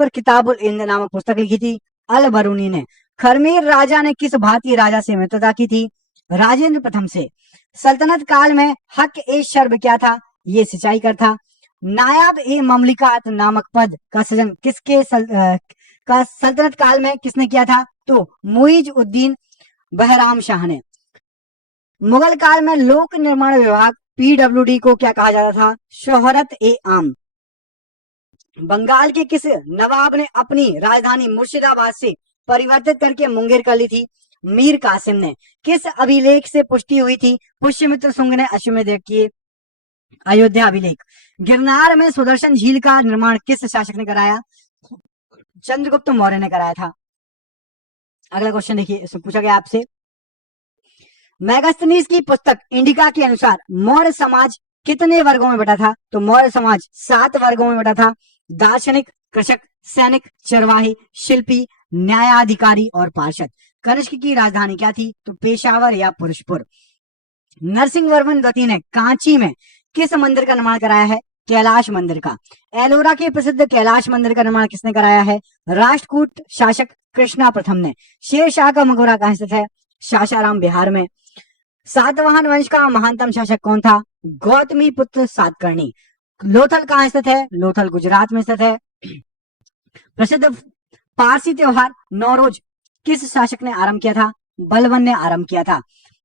पर किताबुल हिंद नामक पुस्तक लिखी थी? अल बरूनी ने। खरमीर राजा ने किस भारतीय राजा से मित्रता की थी? राजेंद्र प्रथम से। सल्तनत काल में हक ए शर्ब क्या था? ये सिंचाई कर था। नायाब ए ममलिकात नामक पद का सृजन का सल्तनत काल में किसने किया था? तो मुइज उद्दीन बहराम शाह ने। मुगल काल में लोक निर्माण विभाग पीडब्ल्यूडी को क्या कहा जाता था? शोहरत ए आम। बंगाल के किस नवाब ने अपनी राजधानी मुर्शिदाबाद से परिवर्तित करके मुंगेर कर ली थी? मीर कासिम ने। किस अभिलेख से पुष्टि हुई थी? पुष्यमित्र शुंग ने अश्वमेध किए अयोध्या अभिलेख। गिरनार में सुदर्शन झील का निर्माण किस शासक ने कराया? चंद्रगुप्त मौर्य ने कराया था। अगला क्वेश्चन देखिए, पूछा गया आपसे, मैगस्थनीज की पुस्तक इंडिका के अनुसार मौर्य समाज कितने वर्गों में बटा था? तो मौर्य समाज 7 वर्गों में बटा था। दार्शनिक, कृषक, सैनिक, चरवाही, शिल्पी, न्यायाधिकारी और पार्षद। कनिष्क की राजधानी क्या थी? तो पेशावर या पुरुषपुर। नरसिंहवर्मन द्वितीय ने कांची में किस मंदिर का निर्माण कराया है? कैलाश मंदिर का। एलोरा के प्रसिद्ध कैलाश मंदिर का निर्माण किसने कराया है? राष्ट्रकूट शासक कृष्णा प्रथम ने। शेरशाह का मकबरा कहां स्थित है? सासाराम बिहार में। सातवाहन वंश का महानतम शासक कौन था? गौतमी पुत्र सातकर्णी। लोथल कहां स्थित है? लोथल गुजरात में स्थित है। प्रसिद्ध पारसी त्योहार नौरोज किस शासक ने आरंभ किया था? बलबन ने आरंभ किया था।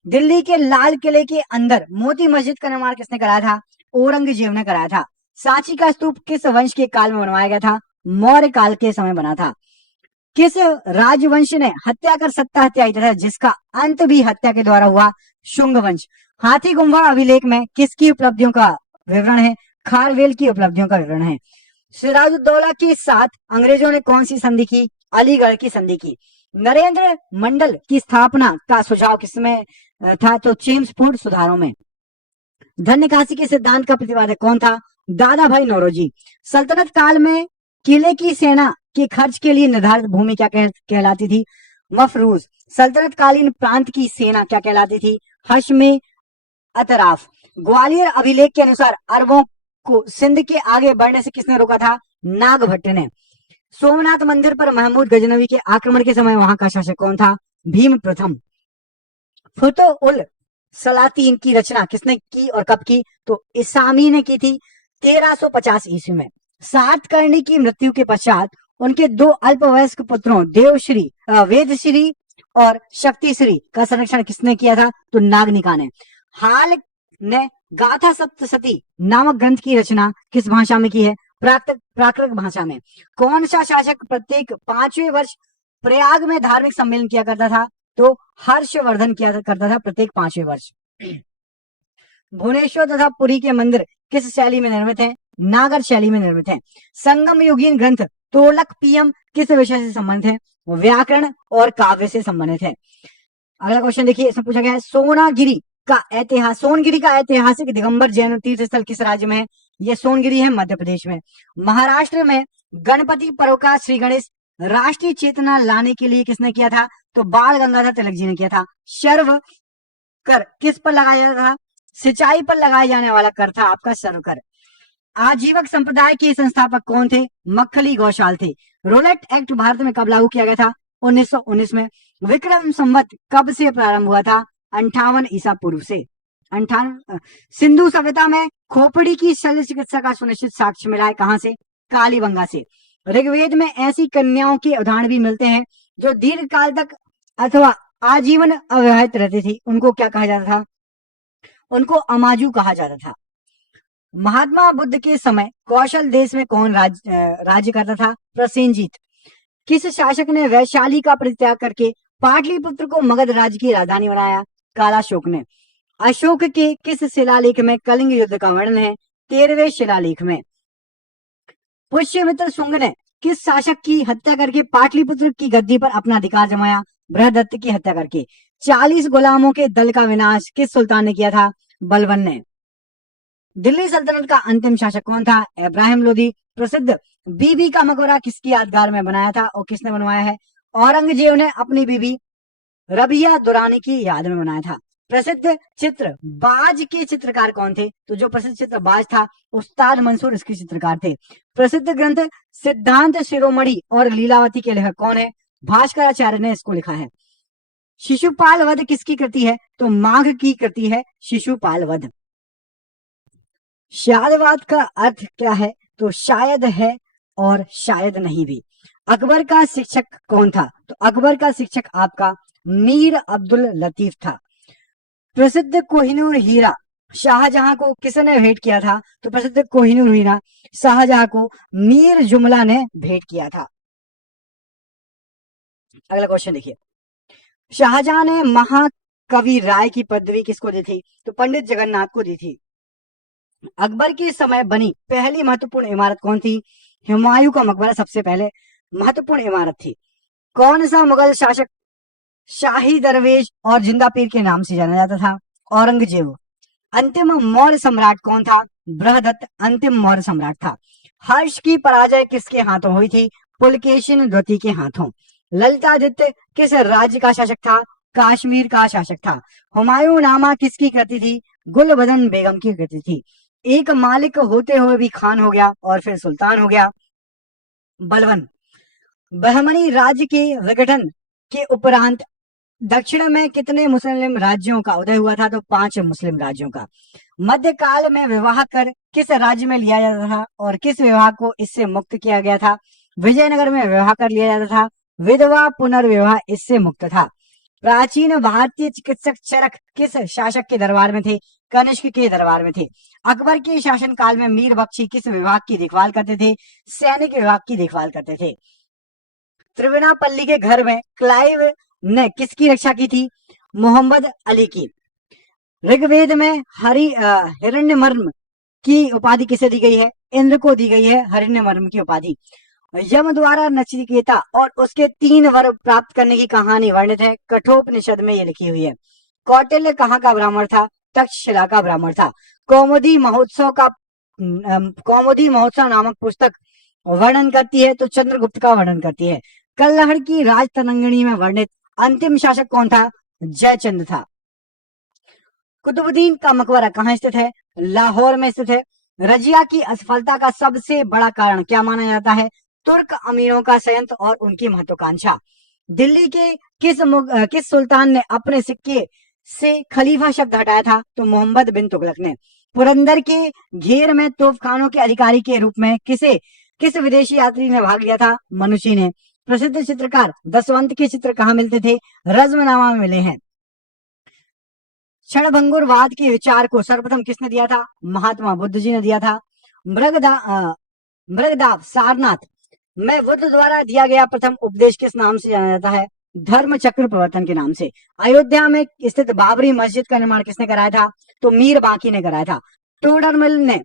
दिल्ली के लाल किले के अंदर मोती मस्जिद का निर्माण किसने कराया था? औरंगजेब ने कराया था। सांची का स्तूप किस वंश के काल में बनवाया गया था? मौर्य काल के समय बना था। किस राजवंश ने हत्या कर सत्ता हत्या था, जिसका अंत भी हत्या के द्वारा हुआ? शुंग वंश। हाथी गुम्फा अभिलेख में किसकी उपलब्धियों का विवरण है? खारवेल की उपलब्धियों का विवरण है। सिराजुद्दौला के साथ अंग्रेजों ने कौन सी संधि की? अलीगढ़ की संधि की। नरेंद्र मंडल की स्थापना का सुझाव किसमें था? तो चेम्सफोर्ड सुधारों में। धन निकासी के सिद्धांत का प्रतिपादक कौन था? दादा भाई नौरोजी। सल्तनत काल में किले की सेना के खर्च के लिए निर्धारित भूमि क्या कहलाती थी? मफरूज। सल्तनत कालीन प्रांत की सेना क्या कहलाती थी? हश्मे अतराफ। ग्वालियर अभिलेख के अनुसार अरबों को सिंध के आगे बढ़ने से किसने रोका था? नागभट्ट ने। सोमनाथ मंदिर पर महमूद गजनवी के आक्रमण के समय वहां का शासक कौन था? भीम प्रथम। फुतो उल सलातीन की रचना किसने की और कब की? तो इसामी ने की थी 1350 ईस्वी में। सातकर्णी की मृत्यु के पश्चात उनके 2 अल्पवयस्क पुत्रों देवश्री वेदश्री और शक्तिश्री का संरक्षण किसने किया था? तो नागनिका ने। हाल ने गाथा सप्तशती नामक ग्रंथ की रचना किस भाषा में की है? प्राकृत भाषा में। कौन सा शासक प्रत्येक 5वें वर्ष प्रयाग में धार्मिक सम्मेलन किया करता था? तो हर्षवर्धन किया करता था प्रत्येक 5वें वर्ष। भुवनेश्वर तथा पुरी के मंदिर किस शैली में निर्मित है? नागर शैली में निर्मित है। संगम युगीन ग्रंथ तोलकपियम किस विषय से संबंधित है? व्याकरण और काव्य से संबंधित है। अगला क्वेश्चन देखिए, इसमें पूछा गया है सोनगिरी का ऐतिहासिक दिगंबर जैन तीर्थ स्थल किस राज्य में है? यह सोनगिरी है मध्य प्रदेश में। महाराष्ट्र में गणपति पर्व का श्री गणेश राष्ट्रीय चेतना लाने के लिए किसने किया था? तो बाल गंगाधर तिलक जी ने किया था। शर्व कर किस पर लगाया जाता था? सिंचाई पर लगाया जाने वाला कर था आपका सर्व कर। आजीवक संप्रदाय के संस्थापक कौन थे? मक्खली गौशाल थे। रोलेट एक्ट भारत में कब लागू किया गया था? 1919 में। विक्रम संवत कब से प्रारंभ हुआ था? 58 ईसा पूर्व से। 58। सिंधु सभ्यता में खोपड़ी की शल्य चिकित्सा का सुनिश्चित साक्ष्य मिला है कहां से? कालीबंगा से। ऋग्वेद में ऐसी कन्याओं के उदाहरण भी मिलते हैं जो दीर्घ काल तक अथवा आजीवन अविवाहित रहती थी, उनको क्या कहा जाता था? उनको अमाजू कहा जाता था। महात्मा बुद्ध के समय कौशल देश में कौन राज्य करता था? प्रसेनजीत। किस शासक ने वैशाली का परित्याग करके पाटलिपुत्र को मगध राज्य की राजधानी बनाया? कालाशोक ने। अशोक के किस शिलालेख में कलिंग युद्ध का वर्णन है? 13वें शिलालेख में। पुष्यमित्र शुंग ने किस शासक की हत्या करके पाटलिपुत्र की गद्दी पर अपना अधिकार जमाया? बृहदत्त की हत्या करके। 40 गुलामों के दल का विनाश किस सुल्तान ने किया था? बलबन ने। दिल्ली सल्तनत का अंतिम शासक कौन था? इब्राहिम लोदी। प्रसिद्ध बीबी का मकबरा किसकी यादगार में बनाया था और किसने बनवाया है? औरंगजेब ने अपनी बीबी रबिया दुरानी की याद में बनाया था। प्रसिद्ध चित्र बाज के चित्रकार कौन थे? तो जो प्रसिद्ध चित्र बाज था, उस्ताद मंसूर इसके चित्रकार थे। प्रसिद्ध ग्रंथ सिद्धांत शिरोमणि और लीलावती के लेखक कौन है? भास्कराचार्य ने इसको लिखा है। शिशुपाल वध किसकी कृति है? तो माघ की कृति है शिशुपाल वध। शायदवाद का अर्थ क्या है? तो शायद है और शायद नहीं भी। अकबर का शिक्षक कौन था? तो अकबर का शिक्षक आपका मीर अब्दुल लतीफ था। प्रसिद्ध कोहिनूर हीरा शाहजहां को किसने भेंट किया था? तो प्रसिद्ध कोहिनूर हीरा शाहजहां को मीर जुमला ने भेंट किया था। अगला क्वेश्चन देखिए, शाहजहां ने महाकवि राय की पदवी किसको दी थी? तो पंडित जगन्नाथ को दी थी। अकबर के समय बनी पहली महत्वपूर्ण इमारत कौन थी? हुमायूं का मकबरा सबसे पहले महत्वपूर्ण इमारत थी। कौन सा मुगल शासक शाही दरवेश और जिंदा पीर के नाम से जाना जाता था? औरंगजेब। अंतिम मौर्य सम्राट कौन था? बृहदत्त अंतिम मौर्य सम्राट था। हर्ष की पराजय किसके हाथों हुई थी? पुलकेशिन द्वितीय के हाथों। ललितादित्य किस राज्य का शासक था? कश्मीर का शासक था। हुमायूं नामा किसकी कृति थी? गुलबदन बेगम की कृति थी। एक मालिक होते हुए भी खान हो गया और फिर सुल्तान हो गया। बलबन। बहमनी राज्य के विघटन के उपरांत दक्षिण में कितने मुस्लिम राज्यों का उदय हुआ था? तो 5 मुस्लिम राज्यों का। मध्यकाल में विवाह कर किस राज्य में लिया जाता था और किस विवाह को इससे मुक्त किया गया था? विजयनगर में विवाह कर लिया जाता था। विधवा पुनर्विवाह इससे मुक्त था। प्राचीन भारतीय चिकित्सक चरक किस शासक के दरबार में थे? कनिष्क के दरबार में थे। अकबर के शासनकाल में मीर बख्शी किस विभाग की देखभाल करते थे? सैनिक विभाग की देखभाल करते थे। त्रिवेणापल्ली के घर में क्लाइव ने किसकी रक्षा की थी? मोहम्मद अली की। ऋग्वेद में हिरण्यमर्म की उपाधि किसे दी गई है? इंद्र को दी गई है हिरण्यमर्म की उपाधि। यम द्वारा नचिकेता और उसके 3 वर प्राप्त करने की कहानी वर्णित है कठोपनिषद में, ये लिखी हुई है। कौटिल्य कहाँ का ब्राह्मण था? तक्षशिला का ब्राह्मण था। कौमुदी महोत्सव नामक पुस्तक वर्णन करती है तो चंद्रगुप्त का वर्णन करती है। कल्लहड़ की राजतरंगिणी में वर्णित अंतिम शासक कौन था? जयचंद था। कुतुबुद्दीन का मकबरा कहाँ स्थित है? लाहौर में स्थित है। रजिया की असफलता का सबसे बड़ा कारण क्या माना जाता है? तुर्क अमीरों का संयंत्र और उनकी महत्वाकांक्षा। दिल्ली के किस सुल्तान ने अपने सिक्के से खलीफा शब्द हटाया था? तो मोहम्मद बिन तुगलक ने। पुरंदर के घेर में तोपखानों के अधिकारी के रूप में किस विदेशी यात्री ने भाग लिया था? मनुष्य ने। प्रसिद्ध चित्रकार दसवंत के चित्र कहाँ मिलते थे? रज्मनामा में मिले हैं। क्षणभंगुरवाद के विचार को सर्वप्रथम किसने दिया था? महात्मा बुद्ध जी ने दिया था। मृगदाव सारनाथ में बुद्ध द्वारा दिया गया प्रथम उपदेश किस नाम से जाना जाता है? धर्म चक्र प्रवर्तन के नाम से। अयोध्या में स्थित बाबरी मस्जिद का निर्माण किसने कराया था? तो मीर बांकी ने कराया था। टोडरमल ने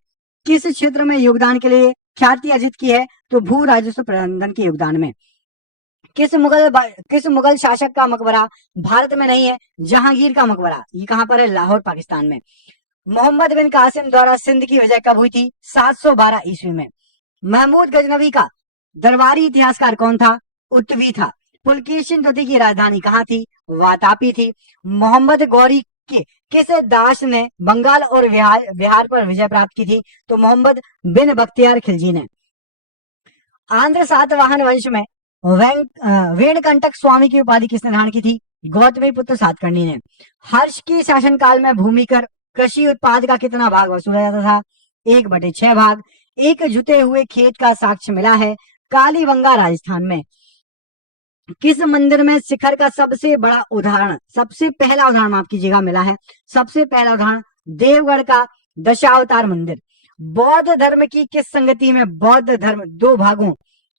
किस क्षेत्र में योगदान के लिए ख्याति अर्जित की है? तो भू राजस्व प्रबंधन के योगदान में। किस मुगल शासक का मकबरा भारत में नहीं है? जहांगीर का मकबरा, ये कहां पर है? लाहौर पाकिस्तान में। मोहम्मद बिन कासिम द्वारा सिंध की विजय कब हुई थी? 712 ईस्वी में। महमूद गजनवी का दरबारी इतिहासकार कौन था? उत्तवी था। पुलकेशिन द्वितीय की राजधानी कहाँ थी? वातापी थी। मोहम्मद गौरी के किस दास ने बंगाल और बिहार पर विजय प्राप्त की थी? तो मोहम्मद बिन बख्तियार खिलजी ने। आंध्र सातवाहन वंश में वेणकंटक स्वामी की उपाधि किसने धारण की थी? गौतमी पुत्र सातकर्णी ने। हर्ष के शासनकाल में भूमिकर कृषि उत्पाद का कितना भाग वसूला जाता था? 1/6 भाग। एक जुते हुए खेत का साक्ष्य मिला है कालीबंगा राजस्थान में। किस मंदिर में शिखर का सबसे पहला उदाहरण माफ कीजिएगा मिला है? सबसे पहला उदाहरण देवगढ़ का दशावतार मंदिर। बौद्ध धर्म की किस संगति में बौद्ध धर्म 2 भागों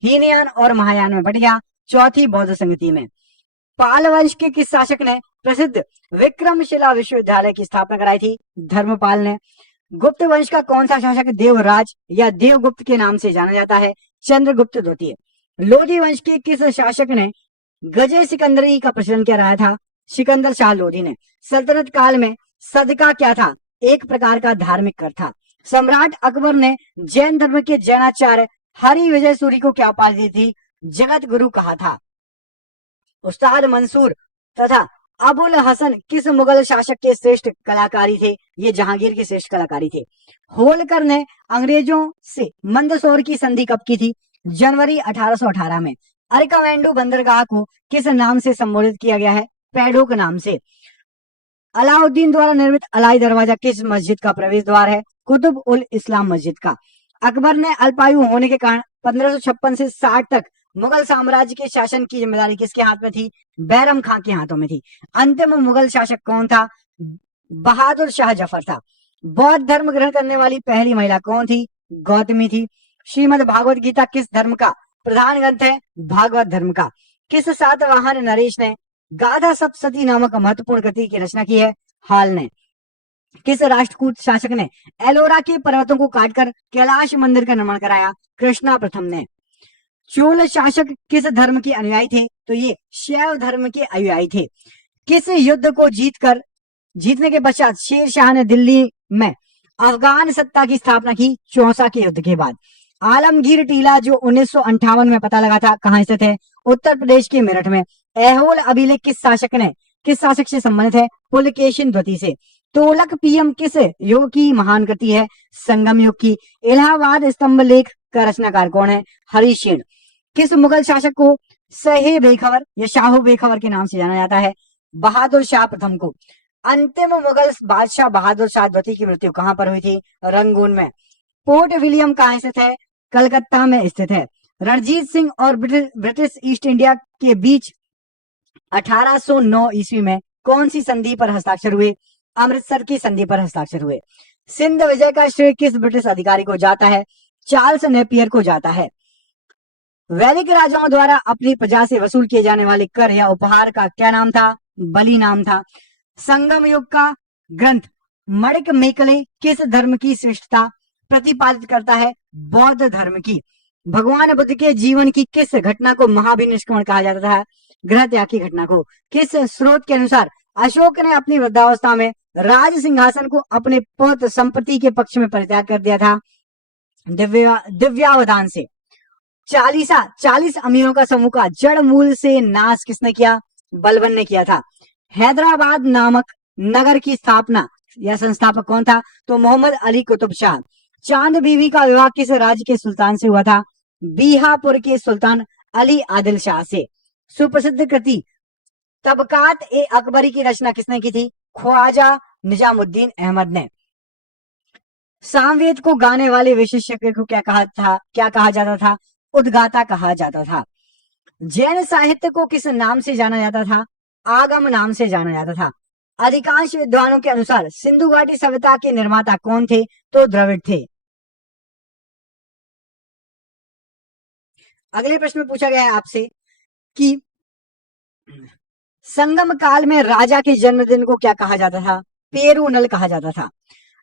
हीनयान और महायान में बट गया? चौथी बौद्ध संगति में। पाल वंश के किस शासक ने प्रसिद्ध विक्रमशिला विश्वविद्यालय की स्थापना कराई थी? धर्मपाल ने। गुप्त वंश का कौन सा शासक देवराज या देवगुप्त के नाम से जाना जाता है? चंद्रगुप्त द्वितीय। लोधी वंश के किस शासक ने गजे सिकंदरी का प्रचलन कराया था? सिकंदर शाह लोधी ने। सल्तनत काल में सदका क्या था? एक प्रकार का धार्मिक कर था। सम्राट अकबर ने जैन धर्म के जैनाचार्य हरि विजय सूरी को क्या उपाधि दी थी? जगत गुरु कहा था। उस्ताद मंसूर तथा अबुल हसन किस मुगल शासक के श्रेष्ठ कलाकारी थे? ये जहांगीर के श्रेष्ठ कलाकारी थे। होलकर ने अंग्रेजों से मंदसौर की संधि कब की थी? जनवरी 1818 में। अरकावेंडू बंदरगाह को किस नाम से संबोधित किया गया है? पैडोक नाम से। अलाउद्दीन द्वारा निर्मित अलाई दरवाजा किस मस्जिद का प्रवेश द्वार है? कुतुब उल इस्लाम मस्जिद का। अकबर ने अल्पायु होने के कारण 1556 से 60 तक मुगल साम्राज्य के शासन की जिम्मेदारी किसके हाथ में थी? बैरम खां के हाथों में थी। अंतिम मुगल शासक कौन था? बहादुर शाह जफर था। बौद्ध धर्म ग्रहण करने वाली पहली महिला कौन थी? गौतमी थी। श्रीमद् भागवत गीता किस धर्म का प्रधान ग्रंथ है? भागवत धर्म का। किस सातवाहन नरेश ने गाधा सप्तशती नामक महत्वपूर्ण कृति की रचना की है? हाल ने। किस राष्ट्रकूट शासक ने एलोरा के पर्वतों को काटकर कैलाश मंदिर का निर्माण कराया? कृष्णा प्रथम ने। चोल शासक किस धर्म के अनुयायी थे? तो ये शैव धर्म के अनुयायी थे। किस युद्ध को जीतने के पश्चात शेर शाह ने दिल्ली में अफगान सत्ता की स्थापना की? चौसा के युद्ध के बाद। आलमगीर टीला जो 1958 में पता लगा था, कहां स्थित है? उत्तर प्रदेश के मेरठ में। ऐहोल अभिलेख किस शासक से संबंधित है? पुलकेशिन द्वितीय से। तोलक पीएम किस युग की महान कृति है? संगम युग की। इलाहाबाद स्तंभ लेख का रचनाकार कौन है? हरिशेन। किस मुगल शासक को सहे बेखबर या शाहो बेखबर के नाम से जाना जाता है? बहादुर शाह प्रथम को। अंतिम मुगल बादशाह बहादुर शाह द्वितीय की मृत्यु कहां पर हुई थी? रंगून में। पोर्ट विलियम कहां स्थित है? कलकत्ता में स्थित है। रणजीत सिंह और ब्रिटिश ईस्ट इंडिया के बीच 1809 ईस्वी में कौन सी संधि पर हस्ताक्षर हुए? अमृतसर की संधि पर हस्ताक्षर हुए। सिंध विजय का श्रेय किस ब्रिटिश अधिकारी को जाता है? चार्ल्स नेपियर को जाता है। वैदिक राजाओं द्वारा अपनी प्रजा से वसूल किए जाने वाले कर या उपहार का क्या नाम था? बलि नाम था। संगम युग का ग्रंथ मणिक मेकले किस धर्म की श्रेष्ठता प्रतिपादित करता है? बौद्ध धर्म की। भगवान बुद्ध के जीवन की किस घटना को महाभिनिष्क्रमण कहा जाता था? गृह त्याग की घटना को। किस स्रोत के अनुसार अशोक ने अपनी वृद्धावस्था में राज सिंहासन को अपने पौत्र संपत्ति के पक्ष में परित्याग कर दिया था? दिव्यावधान से। 40 अमीरों का समूह का जड़ मूल से नाश किसने किया? बलबन ने किया था। हैदराबाद नामक नगर की स्थापना या संस्थापक कौन था? तो मोहम्मद अली कुतुब शाह। चांद बीवी का विवाह किस राज्य के सुल्तान से हुआ था? बीहापुर के सुल्तान अली आदिल शाह से। सुप्रसिद्ध कृति तबकात ए अकबरी की रचना किसने की थी? ख्वाजा निजामुद्दीन अहमद ने। सामवेद को गाने वाले विशेषज्ञ को क्या कहा जाता था? उद्गाता कहा जाता था। जैन साहित्य को किस नाम से जाना जाता था? आगम नाम से जाना जाता था। अधिकांश विद्वानों के अनुसार सिंधु घाटी सभ्यता के निर्माता कौन थे? तो द्रविड़ थे। अगले प्रश्न में पूछा गया है आपसे कि संगम काल में राजा के जन्मदिन को क्या कहा जाता था? पेरूनल कहा जाता था।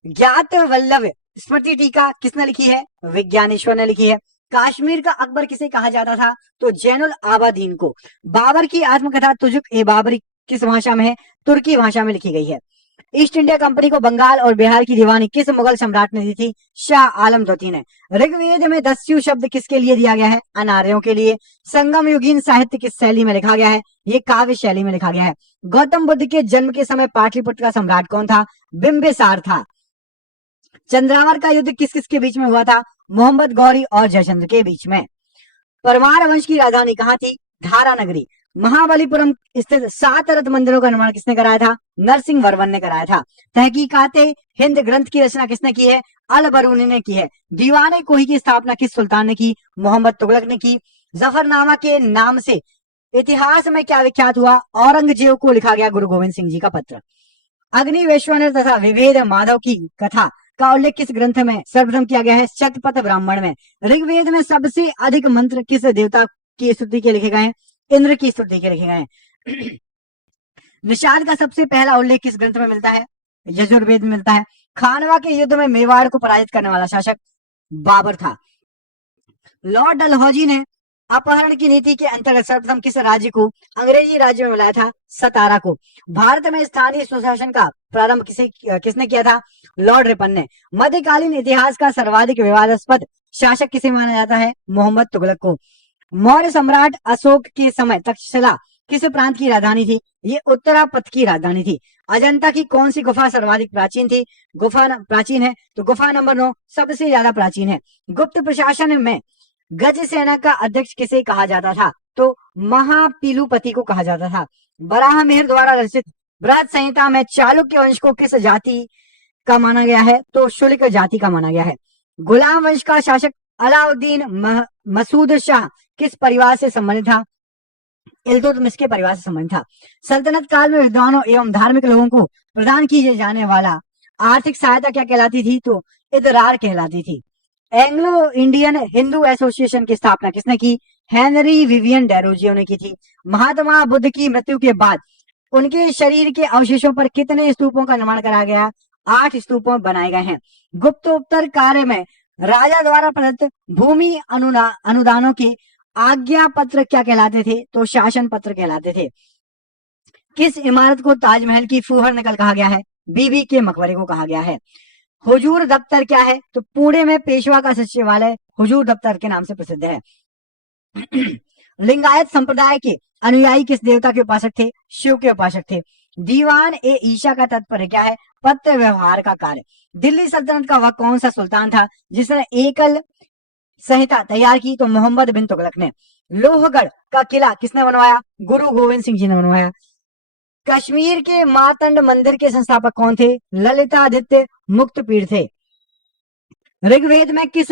ज्ञात वल्लभ स्मृति टीका किसने लिखी है? विज्ञानेश्वर ने लिखी है। कश्मीर का अकबर किसे कहा जाता था? तो जैनुल आबादीन को। बाबर की आत्मकथा तुजुक ए बाबरी किस भाषा में है? तुर्की भाषा में लिखी गई है। ईस्ट इंडिया कंपनी को बंगाल और बिहार की दीवानी किस मुगल सम्राट ने दी थी? शाह आलम द्वितीय ने। ऋग्वेद में दस्यु शब्द किसके लिए दिया गया है? अनार्यों के लिए। संगम युगीन साहित्य किस शैली में लिखा गया है? ये काव्य शैली में लिखा गया है। गौतम बुद्ध के जन्म के समय पाटलिपुत्र का सम्राट कौन था? बिंबिसार था। चंद्रावर का युद्ध किस किस के बीच में हुआ था? मोहम्मद गौरी और जयचंद्र के बीच में। परमार वंश की राजधानी कहाँ थी? धारा नगरी। महाबलीपुरम स्थित 7 रथ मंदिरों का निर्माण किसने कराया था? नरसिंह वर्मन ने कराया था। तहकीकाते हिंद ग्रंथ की रचना किसने की है? अल बरूनी ने की है। दीवाने कोही की स्थापना किस सुल्तान ने की? मोहम्मद तुगलक ने की। जफरनामा के नाम से इतिहास में क्या विख्यात हुआ? औरंगजेब को लिखा गया गुरु गोविंद सिंह जी का पत्र। अग्नि वैश्वानर तथा विभेद माधव की कथा का उल्लेख किस ग्रंथ में सर्वप्रथम किया गया है? शतपथ ब्राह्मण में। ऋग्वेद में सबसे अधिक मंत्र किस देवता की स्तुति के लिखे गए हैं? इंद्र की स्तुति के लिखे गए हैं। निषाद का सबसे पहला उल्लेख किस ग्रंथ में मिलता है? यजुर्वेद में मिलता है। खानवा के युद्ध में मेवाड़ को पराजित करने वाला शासक बाबर था। लॉर्ड डलहौजी ने अपहरण की नीति के अंतर्गत सर्वप्रथम किस राज्य को अंग्रेजी राज्य में मिलाया था? सतारा को। भारत में स्थानीय स्वशासन का प्रारंभ किसने किया था? लॉर्ड रिपन ने। मध्यकालीन इतिहास का सर्वाधिक विवादास्पद शासक किसे माना जाता है? मोहम्मद तुगलक को। मौर्य सम्राट अशोक के समय तक्षशिला किस प्रांत की राजधानी थी? ये उत्तरापथ की राजधानी थी। अजंता की कौन सी गुफा सर्वाधिक प्राचीन थी? प्राचीन है तो गुफा नंबर 9 सबसे ज्यादा प्राचीन है। गुप्त प्रशासन में गज सेना का अध्यक्ष किसे कहा जाता था? तो महापीलुपति को कहा जाता था। बराह मिहिर द्वारा रचित बृहद संहिता में चालुक्य वंश को किस जाति का माना गया है? तो शुल्क जाति का माना गया है। गुलाम वंश का शासक अलाउद्दीन मसूद शाह किस परिवार से संबंधित था? इल्तुतमिश के परिवार से संबंधित था। सल्तनत काल में विद्वानों एवं धार्मिक लोगों को प्रदान की जाने वाला आर्थिक सहायता क्या कहलाती थी? तो इदरार कहलाती थी। एंग्लो इंडियन हिंदू एसोसिएशन की स्थापना किसने की? हेनरी विवियन डेरोजियो ने की थी। महात्मा बुद्ध की मृत्यु के बाद उनके शरीर के अवशेषों पर कितने स्तूपों का निर्माण कराया गया? 8 स्तूपों बनाए गए हैं। गुप्तोत्तर कार्य में राजा द्वारा प्रदत्त भूमि अनुदानों की आज्ञा पत्र क्या कहलाते थे? तो शासन पत्र कहलाते थे। किस इमारत को ताजमहल की फूहर नकल कहा गया है? बीबी के मकबरे को कहा गया है। हुजूर दफ्तर क्या है? तो पुणे में पेशवा का सचिवालय हुजूर दफ्तर के नाम से प्रसिद्ध है। लिंगायत संप्रदाय के अनुयायी किस देवता के उपासक थे? शिव के उपासक थे। दीवान ए ईशा का तात्पर्य क्या है? पत्र व्यवहार का कार्य। दिल्ली सल्तनत का वह कौन सा सुल्तान था जिसने एकल संहिता तैयार की? तो मोहम्मद बिन तुगलक ने। लोहगढ़ का किला किसने बनवाया? गुरु गोविंद सिंह जी ने बनवाया। कश्मीर के मातंड मंदिर के संस्थापक कौन थे? ललितादित्य मुक्तपीड़ थे। ऋग्वेद में किस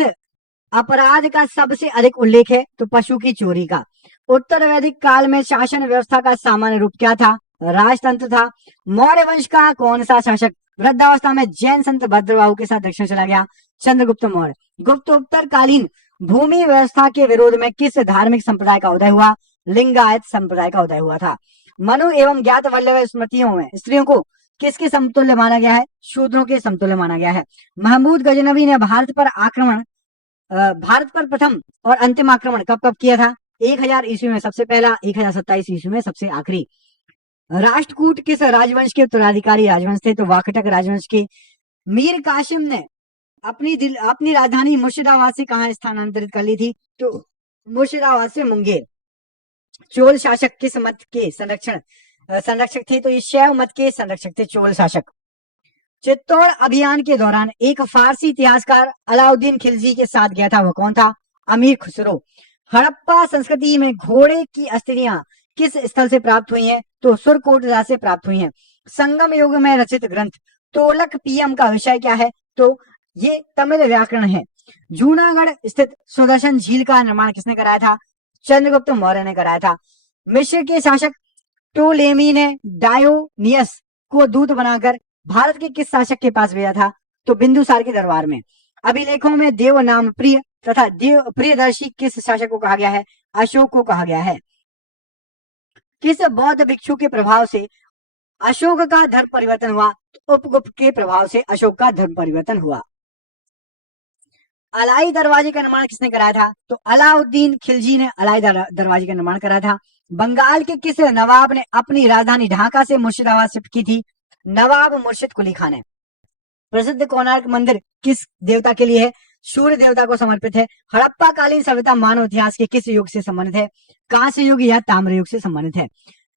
अपराध का सबसे अधिक उल्लेख है? तो पशु की चोरी का। उत्तर वैदिक काल में शासन व्यवस्था का सामान्य रूप क्या था? राजतंत्र था। मौर्य वंश का कौन सा शासक वृद्धावस्था में जैन संत भद्रबाहु के साथ दक्षिण चला गया? चंद्रगुप्त मौर्य। गुप्तोत्तरकालीन भूमि व्यवस्था के विरोध में किस धार्मिक संप्रदाय का उदय हुआ? लिंगायत संप्रदाय का उदय हुआ था। मनु एवं ज्ञात वल्लभ स्मृतियों में स्त्रियों को किसके समतुल्य माना गया है? शूद्रों के समतुल्य माना गया है। महमूद गजनवी ने भारत पर प्रथम और अंतिम आक्रमण कब कब किया था? 1000 ईस्वी में सबसे पहला, 1027 ईस्वी में सबसे आखिरी। राष्ट्रकूट किस राजवंश के उत्तराधिकारी राजवंश थे? तो वाकटक राजवंश के। मीर कासिम ने अपनी राजधानी मुर्शिदाबाद से कहां स्थानांतरित कर ली थी? तो मुर्शिदाबाद से मुंगेर। चोल शासक किस मत के संरक्षक थे? तो ये शैव मत के संरक्षक थे चोल शासक। चित्तौड़ अभियान के दौरान एक फारसी इतिहासकार अलाउद्दीन खिलजी के साथ गया था, वो कौन था? अमीर खुसरो। हड़प्पा संस्कृति में घोड़े की अस्थियां किस स्थल से प्राप्त हुई हैं? तो सुरकोटरा से प्राप्त हुई हैं। संगम युग में रचित ग्रंथ तोलक पीएम का विषय क्या है? तो ये तमिल व्याकरण है। जूनागढ़ स्थित सुदर्शन झील का निर्माण किसने कराया था? चंद्रगुप्त मौर्य ने कराया था। मिस्र के शासक टोलेमी ने डायोनियस को दूत बनाकर भारत के किस शासक के पास भेजा था? तो बिंदुसार के दरबार में। अभिलेखों में देव नाम प्रिय तथा देव प्रियदर्शी किस शासक को कहा गया है? अशोक को कहा गया है। किस बौद्ध भिक्षु के प्रभाव से अशोक का धर्म परिवर्तन हुआ? उपगुप्त के प्रभाव से अशोक का धर्म परिवर्तन हुआ। अलाई दरवाजे का निर्माण किसने कराया था? तो अलाउद्दीन खिलजी ने अलाई दरवाजे का निर्माण कराया था। बंगाल के किस नवाब ने अपनी राजधानी ढाका से मुर्शिदाबाद शिफ्ट की थी? नवाब मुर्शिद कुली खान है। प्रसिद्ध कोणार्क मंदिर किस देवता के लिए है? सूर्य देवता को समर्पित है। हड़प्पा कालीन सभ्यता मानव इतिहास के किस युग से संबंधित है? कांस्य युग या ताम्र युग से संबंधित है।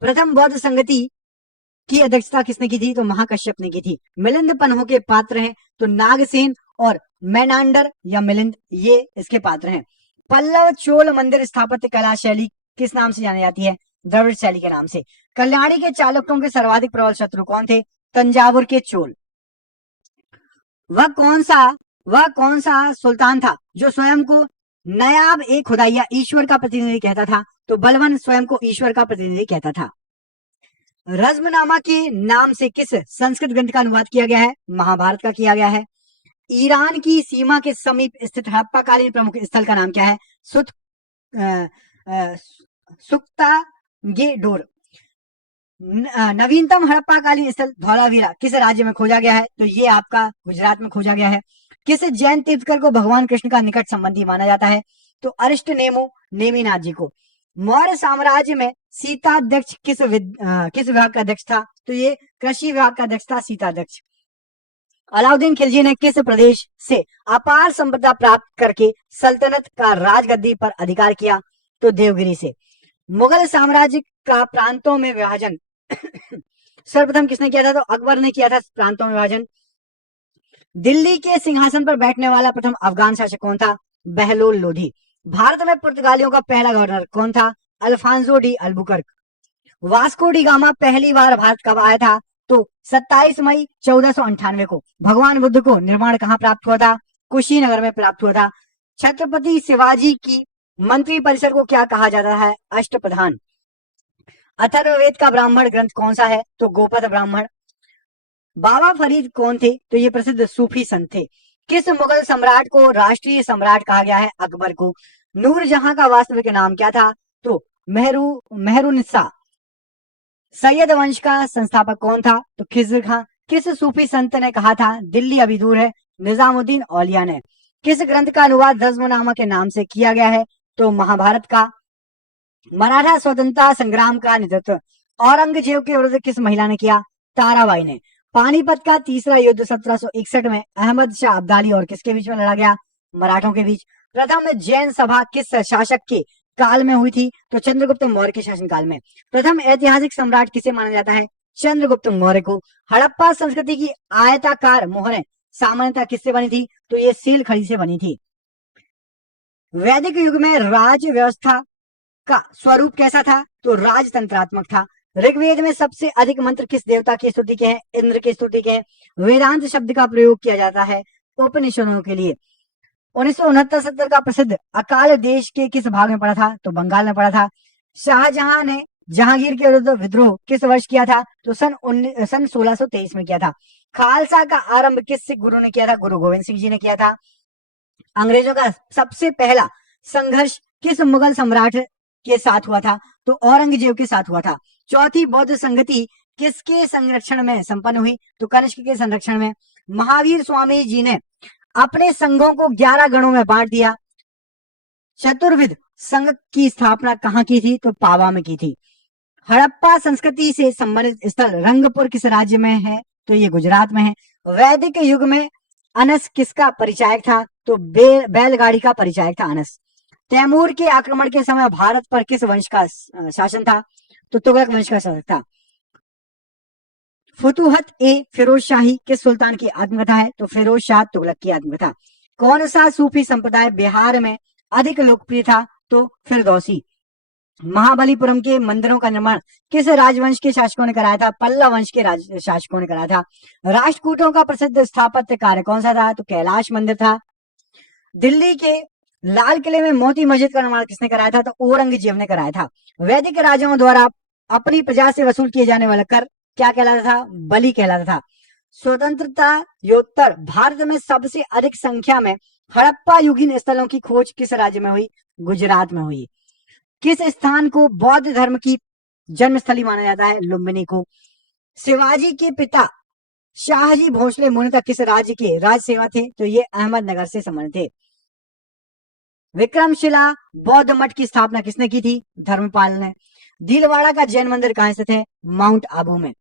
प्रथम बौद्ध संगति की अध्यक्षता किसने की थी? तो महाकश्यप ने की थी। मिलिंद पन्हों के पात्र हैं तो नागसेन और मेनांडर या मिलिंद, ये इसके पात्र हैं। पल्लव चोल मंदिर स्थापत्य कला शैली किस नाम से जानी जाती है? द्रविड़ शैली के नाम से। कल्याणी के चालुक्यों के सर्वाधिक प्रबल शत्रु कौन थे? तंजावुर के चोल। वह कौन सा सुल्तान था जो स्वयं को नायाब ए खुदाइया ईश्वर का प्रतिनिधि कहता था? तो बलवन स्वयं को ईश्वर का प्रतिनिधि कहता था। रज्मनामा के नाम से किस संस्कृत ग्रंथ का अनुवाद किया गया है? महाभारत का किया गया है। ईरान की सीमा के समीप स्थित हड़प्पाकालीन प्रमुख स्थल का नाम क्या है? सुक्तागेडोर। नवीनतम हड़प्पाकालीन स्थल धौलावीरा किस राज्य में खोजा गया है? तो ये आपका गुजरात में खोजा गया है। किस जैन तीर्थकर को भगवान कृष्ण का निकट संबंधी माना जाता है? तो अरिष्ट नेमिनाथ जी को। मौर्य साम्राज्य में सीताध्यक्ष किस विभाग का अध्यक्ष था? तो ये कृषि विभाग का अध्यक्ष था सीताध्यक्ष। अलाउद्दीन खिलजी ने किस प्रदेश से अपार संपदा प्राप्त करके सल्तनत का राजगद्दी पर अधिकार किया? तो देवगिरी से। मुगल साम्राज्य का प्रांतों में विभाजन सर्वप्रथम किसने किया था? तो अकबर ने किया था प्रांतों में विभाजन। दिल्ली के सिंहासन पर बैठने वाला प्रथम अफगान शासक कौन था? बहलोल लोधी। भारत में पुर्तगालियों का पहला गवर्नर कौन था? Alfonso de Albuquerque. Vasco da Gama पहली बार भारत कब आया था? तो 27 मई 1498 को। भगवान बुद्ध को निर्माण कहाँ प्राप्त हुआ था? कुशीनगर में प्राप्त हुआ था। छत्रपति शिवाजी की मंत्री परिषद को क्या कहा जाता है? अष्टप्रधान। अथर्ववेद का ब्राह्मण ग्रंथ कौन सा है? तो गोपद ब्राह्मण। बाबा फरीद कौन थे? तो ये प्रसिद्ध सूफी संत थे। किस मुगल सम्राट को राष्ट्रीय सम्राट कहा गया है? अकबर को। नूरजहां का वास्तविक नाम क्या था? तो मेहरुनिसा। सैयद वंश का संस्थापक कौन था? तो खिज्र खां। किस सूफी संत ने कहा था दिल्ली अभी दूर है? निजामुद्दीन औलिया ने। किस ग्रंथ का अनुवाद नज़्म-ए-नामा के नाम से किया गया है? तो महाभारत का। मराठा स्वतंत्रता संग्राम का नेतृत्व औरंगजेब के विरुद्ध किस महिला ने किया? ताराबाई ने। पानीपत का तीसरा युद्ध 1761 में अहमद शाह अब्दाली और किसके बीच में लड़ा गया? मराठों के बीच। प्रथम जैन सभा किस शासक के काल में हुई थी? तो चंद्रगुप्त मौर्य के शासनकाल में। प्रथम ऐतिहासिक सम्राट किसे माना जाता है? चंद्रगुप्त मौर्य को। हड़प्पा संस्कृति की आयताकार मोहरें सामान्यतः किससे बनी थी? तो ये सील खड़ी से बनी थी। वैदिक युग में राज व्यवस्था का स्वरूप कैसा था? तो राजतंत्रात्मक था। ऋग्वेद में सबसे अधिक मंत्र किस देवता की स्तुति के हैं? इंद्र की स्तुति के हैं। वेदांत शब्द का प्रयोग किया जाता है उपनिषदों के लिए। 1969-70 का प्रसिद्ध अकाल देश के किस भाग में पड़ा था? तो बंगाल में पड़ा था। शाहजहां ने जहांगीर के विरुद्ध विद्रोह किस वर्ष किया था? तो सन 1623 में किया था। खालसा का आरंभ किस सिख गुरु ने किया था? गुरु गोविंद सिंह जी ने किया था। अंग्रेजों का सबसे पहला संघर्ष किस मुगल सम्राट के साथ हुआ था? तो औरंगजेब के साथ हुआ था। चौथी बौद्ध संगति किसके संरक्षण में संपन्न हुई? तो कनिष्क के संरक्षण में। महावीर स्वामी जी ने अपने संघों को 11 गणों में बांट दिया। चतुर्विध संघ की स्थापना कहाँ की थी? तो पावा में की थी। हड़प्पा संस्कृति से संबंधित स्थल रंगपुर किस राज्य में है? तो ये गुजरात में है। वैदिक युग में अनस किसका परिचायक था? तो बैलगाड़ी का परिचायक था अनस। तैमूर के आक्रमण के समय भारत पर किस वंश का शासन था? तो तुगलक वंश का शासक था। फुतुहत ए फिरोज शाही किस सुल्तान की आत्मकथा है? तो फिरोज शाह तुगलक की आत्मकथा। कौन सा सूफी संप्रदाय बिहार में अधिक लोकप्रिय था? तो फिरदौसी। महाबलीपुरम के मंदिरों का निर्माण किस राजवंश के शासकों ने कराया था? पल्लव वंश के शासकों ने कराया था। राष्ट्रकूटों का प्रसिद्ध स्थापत्य कार्य कौन सा था? तो कैलाश मंदिर था। दिल्ली के लाल किले में मोती मस्जिद का निर्माण किसने कराया था? तो औरंगजेब ने कराया था। वैदिक राजाओं द्वारा अपनी प्रजा से वसूल किए जाने वाला कर क्या कहलाता था? बलि कहलाता था। स्वतंत्रता योत्तर भारत में सबसे अधिक संख्या में हड़प्पा युगीन स्थलों की खोज किस राज्य में हुई? गुजरात में हुई। किस स्थान को बौद्ध धर्म की जन्मस्थली माना जाता है? लुम्बिनी को। शिवाजी के पिता शाहजी भोसले मूलतः किस राज्य के राज सेवा थे? तो ये अहमदनगर से संबंधित थे। विक्रमशिला बौद्ध मठ की स्थापना किसने की थी? धर्मपाल ने। दिलवाड़ा का जैन मंदिर कहां स्थित है? माउंट आबू में।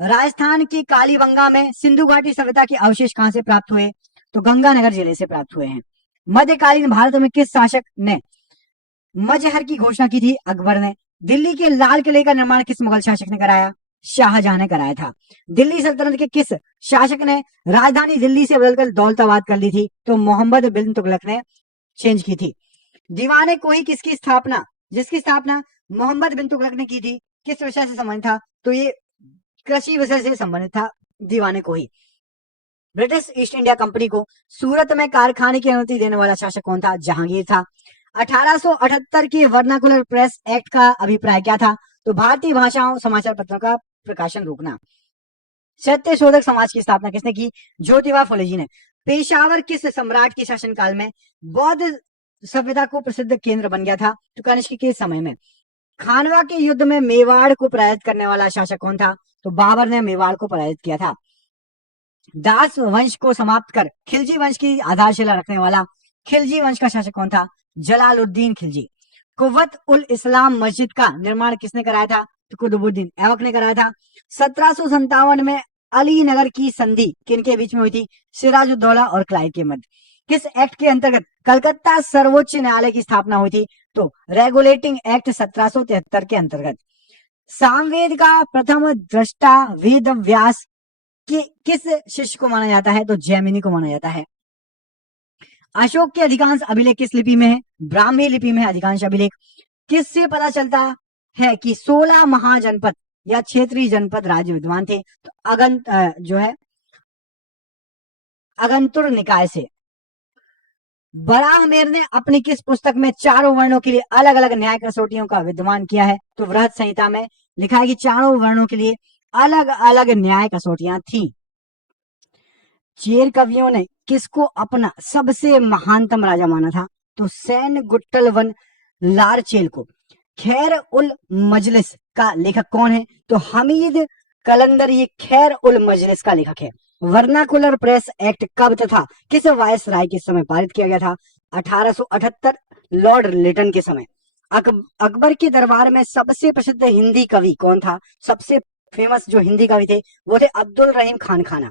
राजस्थान की कालीबंगा में सिंधु घाटी सभ्यता के अवशेष कहां से प्राप्त हुए? तो गंगानगर जिले से प्राप्त हुए हैं। मध्यकालीन भारत में किस शासक ने मजहर की घोषणा की थी? अकबर ने। दिल्ली के लाल किले का निर्माण किस मुगल शासक ने कराया? शाहजहां ने कराया था। दिल्ली सल्तनत के किस शासक ने राजधानी दिल्ली से बदलकर दौलताबाद कर ली थी? तो मोहम्मद बिन तुगलक ने चेंज की थी। दीवाने कोही किसकी स्थापना जिसकी स्थापना मोहम्मद बिन तुगलक ने की थी किस विषय से संबंधित था? तो ये कृषि विषय से संबंधित था दीवाने कोही। ब्रिटिश ईस्ट इंडिया कंपनी को सूरत में कारखाने की अनुमति देने वाला शासक कौन था? जहांगीर था। 1878 के वर्नाकुलर प्रेस एक्ट का अभिप्राय क्या था? तो भारतीय भाषाओं समाचार पत्रों का प्रकाशन रोकना। सत्य शोधक समाज की स्थापना किसने की? ज्योतिबा फुले जी ने। पेशावर किस सम्राट के शासनकाल में बौद्ध सभ्यता को प्रसिद्ध केंद्र बन गया था? तो कनिष्क के समय में। खानवा के युद्ध में मेवाड़ को पराजित करने वाला शासक कौन था? तो बाबर ने मेवाड़ को पराजित किया था। दास वंश को समाप्त कर खिलजी वंश की आधारशिला रखने वाला खिलजी वंश का शासक कौन था? जलालुद्दीन खिलजी। कुव्वत उल इस्लाम मस्जिद का निर्माण किसने कराया था? तो कुतुबुद्दीन ऐबक ने कराया था। 1757 में अली नगर की संधि किनके बीच में हुई थी? सिराजुद्दौला और क्लाइव के मध्य। किस एक्ट के अंतर्गत कलकत्ता सर्वोच्च न्यायालय की स्थापना हुई थी? तो रेगुलेटिंग एक्ट 1773 के अंतर्गत। सामवेद का प्रथम दृष्टा वेद व्यास किस शिष्य को माना जाता है? तो जैमिनी को माना जाता है। अशोक के अधिकांश अभिलेख किस लिपि में है? ब्राह्मी लिपि में है अधिकांश अभिलेख। किससे पता चलता है कि 16 महाजनपद या क्षेत्रीय जनपद राज्य विद्यमान थे? तो जो है अगंतुर निकाय से। बराहमेर ने अपनी किस पुस्तक में चारों वर्णों के लिए अलग अलग न्याय कसौटियों का विद्यमान किया है? तो वृहत संहिता में लिखा है कि चारों वर्णों के लिए अलग अलग न्याय कसौटियां थी। चेर कवियों ने किसको अपना सबसे महानतम राजा माना था? तो सैन गुट्टल वन लारचेल को। खैर उल मजलिस का लेखक कौन है? तो हमीद कलंदर ये खैर उल मजलिस का लेखक है। वर्नाकुलर प्रेस एक्ट कब तथा किस वायसराय के समय पारित किया गया था? 1878 लॉर्ड लिटन के समय। अकबर के दरबार में सबसे प्रसिद्ध हिंदी कवि कौन था? सबसे फेमस जो हिंदी कवि थे वो थे अब्दुल रहीम खान खाना।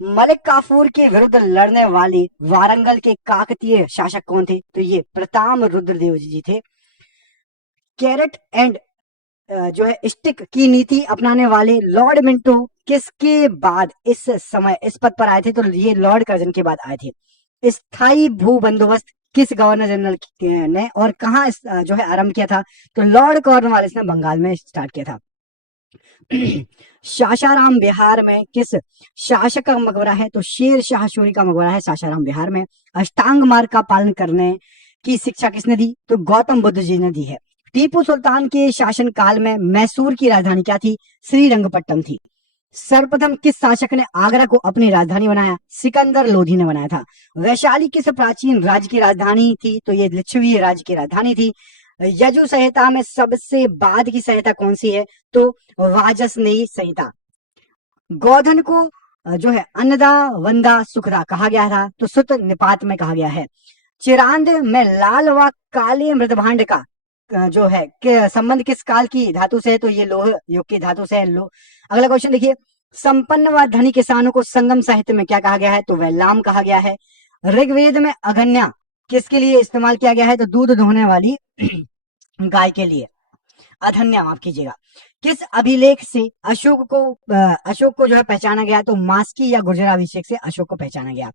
मलिक काफूर के विरुद्ध लड़ने वाले वारंगल के काकतीय शासक कौन थे? तो ये प्रताप रुद्रदेव जी थे। कैरेट एंड जो है स्टिक की नीति अपनाने वाले लॉर्ड मिंटो किसके बाद इस समय इस पद पर आए थे? तो ये लॉर्ड कर्जन के बाद आए थे। स्थायी भू बंदोबस्त किस गवर्नर जनरल ने और कहाँ जो है आरंभ किया था? तो लॉर्ड कॉर्नवालिस ने बंगाल में स्टार्ट किया था। सासाराम बिहार में किस शासक का मकबरा है? तो शेर शाह सूरी का मकबरा है सासाराम बिहार में। अष्टांग मार्ग का पालन करने की शिक्षा किसने दी? तो गौतम बुद्ध जी ने दी है। टीपू सुल्तान के शासन काल में मैसूर की राजधानी क्या थी? श्रीरंगपट्टम थी। सर्वप्रथम किस शासक ने आगरा को अपनी राजधानी बनाया? सिकंदर लोधी ने बनाया था। वैशाली किस प्राचीन राज्य की राजधानी थी? तो ये लिच्छवी राज्य की राजधानी थी। यजु संहिता में सबसे बाद की संहिता कौन सी है? तो वाजसनेयी संहिता। गोधन को जो है अन्नदा वंदा सुखदा कहा गया था, तो सुत निपात में कहा गया है। चिरांद में लाल व काले मृदभांड का जो है संबंध किस काल की धातु से है? तो ये लोह युग की धातु से है। अगला क्वेश्चन देखिए, संपन्न व धनी किसानों को संगम साहित्य में क्या कहा गया है? तो वैलाम कहा गया है। ऋग्वेद में अगन्या किसके लिए इस्तेमाल किया गया है? तो दूध दोहने वाली गाय के लिए। अधन्या माफ कीजिएगा। किस अभिलेख से अशोक को जो है पहचाना गया? तो मास्की या गुर्जराभिषेक से अशोक को पहचाना गया।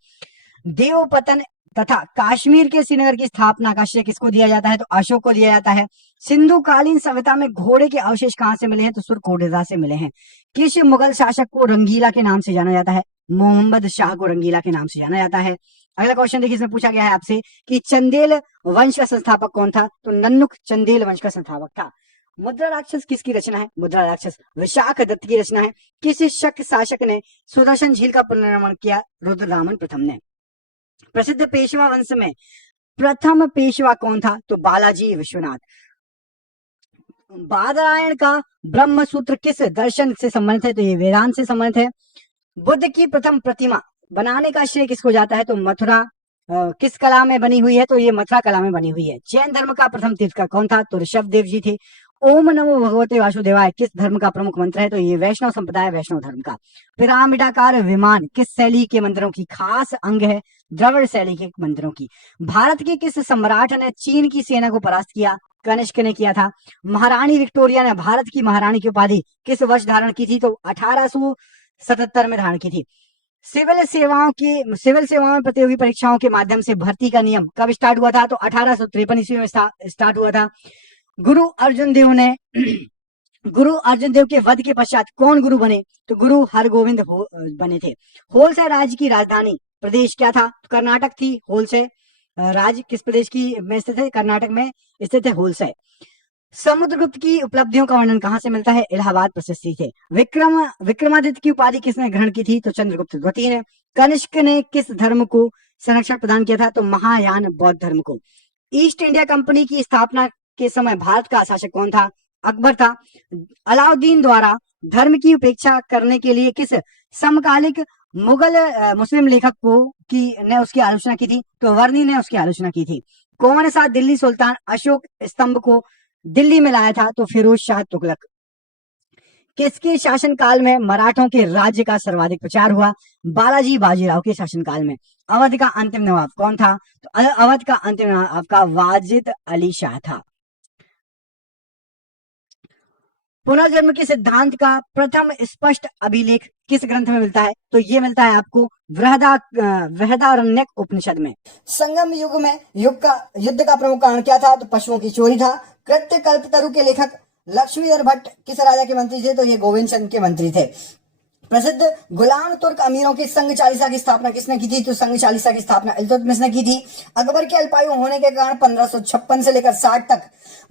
देवपतन तथा कश्मीर के श्रीनगर की स्थापना का श्रेय किसको दिया जाता है? तो अशोक को दिया जाता है। सिंधु कालीन सभ्यता में घोड़े के अवशेष कहां से मिले हैं? तो सुरकोटेदा से मिले हैं। किस मुगल शासक को रंगीला के नाम से जाना जाता है? मोहम्मद शाह को रंगीला के नाम से जाना जाता है। अगला क्वेश्चन देखिए, इसमें पूछा गया है आपसे कि चंदेल वंश का संस्थापक कौन था? तो नन्नुक चंदेल वंश का संस्थापक था। मुद्रा राक्षस किसकी रचना है? मुद्रा राक्षस विशाख दत्त की रचना है। किस शक शासक ने सुदर्शन झील का पुनर्निर्माण किया? रुद्रदामन प्रथम ने। प्रसिद्ध पेशवा वंश में प्रथम पेशवा कौन था? तो बालाजी विश्वनाथ। बादरायण का ब्रह्म सूत्र किस दर्शन से संबंधित है? तो ये वेदांत से संबंधित है। बुद्ध की प्रथम प्रतिमा बनाने का श्रेय किसको जाता है? तो मथुरा किस कला में बनी हुई है? तो ये मथुरा कला में बनी हुई है। जैन धर्म का प्रथम तीर्थकर कौन था? तो ऋषभ देव जी थे। ओम नमो भगवते वासुदेवाय किस धर्म का प्रमुख मंत्र है? तो ये वैष्णव संप्रदाय वैष्णव धर्म का। पिरामिडाकार विमान किस शैली के मंदिरों की खास अंग है? द्रविड़ शैली के मंदिरों की। भारत के किस सम्राट ने चीन की सेना को परास्त किया? कनिष्क ने किया था। महारानी विक्टोरिया ने भारत की महारानी की उपाधि किस वर्ष धारण की थी? तो 1877 में धारण की थी। सिविल सेवाओं में प्रतियोगी परीक्षाओं के माध्यम से भर्ती का नियम कब स्टार्ट हुआ था? तो 1853 ईस्वी में स्टार्ट हुआ था। गुरु अर्जुन देव के वध के पश्चात कौन गुरु बने? तो गुरु हरगोविंद बने थे। होलसेल राज्य की राजधानी प्रदेश क्या था? तो कर्नाटक थी। होलसेल राज्य किस प्रदेश की में स्थित है? कर्नाटक में स्थित है होलसेल। समुद्रगुप्त की उपलब्धियों का वर्णन कहां से मिलता है? इलाहाबाद प्रशस्ति से। विक्रमादित्य की उपाधि किसने ग्रहण की थी? तो चंद्रगुप्त द्वितीय ने। कनिष्क ने किस धर्म को संरक्षण प्रदान किया था? तो महायान बौद्ध धर्म को। ईस्ट इंडिया कंपनी की स्थापना के समय भारत का शासक कौन था? अकबर था। अलाउद्दीन द्वारा धर्म की उपेक्षा करने के लिए किस समकालिक मुस्लिम लेखक ने उसकी आलोचना की थी? तो वर्णी ने उसकी आलोचना की थी। कौन सा दिल्ली सुल्तान अशोक स्तंभ को दिल्ली में लाया था? तो फिरोज शाह तुगलक। किसके शासनकाल में मराठों के राज्य का सर्वाधिक प्रचार हुआ? बालाजी बाजीराव के शासनकाल में। अवध का अंतिम नवाब कौन था? तो अवध का अंतिम नवाब आपका वाजिद अली शाह था। पुनर्जन्म के सिद्धांत का प्रथम स्पष्ट अभिलेख किस ग्रंथ में मिलता है? तो ये मिलता है आपको बृहदारण्यक उपनिषद में। संगम युग में युद्ध का प्रमुख कारण क्या था? तो पशुओं की चोरी था। कृत्य कल्पतरु के लेखक लक्ष्मीधर भट्ट किस राजा के मंत्री थे? तो ये गोविंद चंद के मंत्री थे। प्रसिद्ध गुलाम तुर्क अमीरों की संघ चालीसा की स्थापना किसने की थी? तो संघ चालीसा की स्थापना इल्तुतमिश ने की थी। अकबर के अल्पायु होने के कारण 1556 से लेकर 60 तक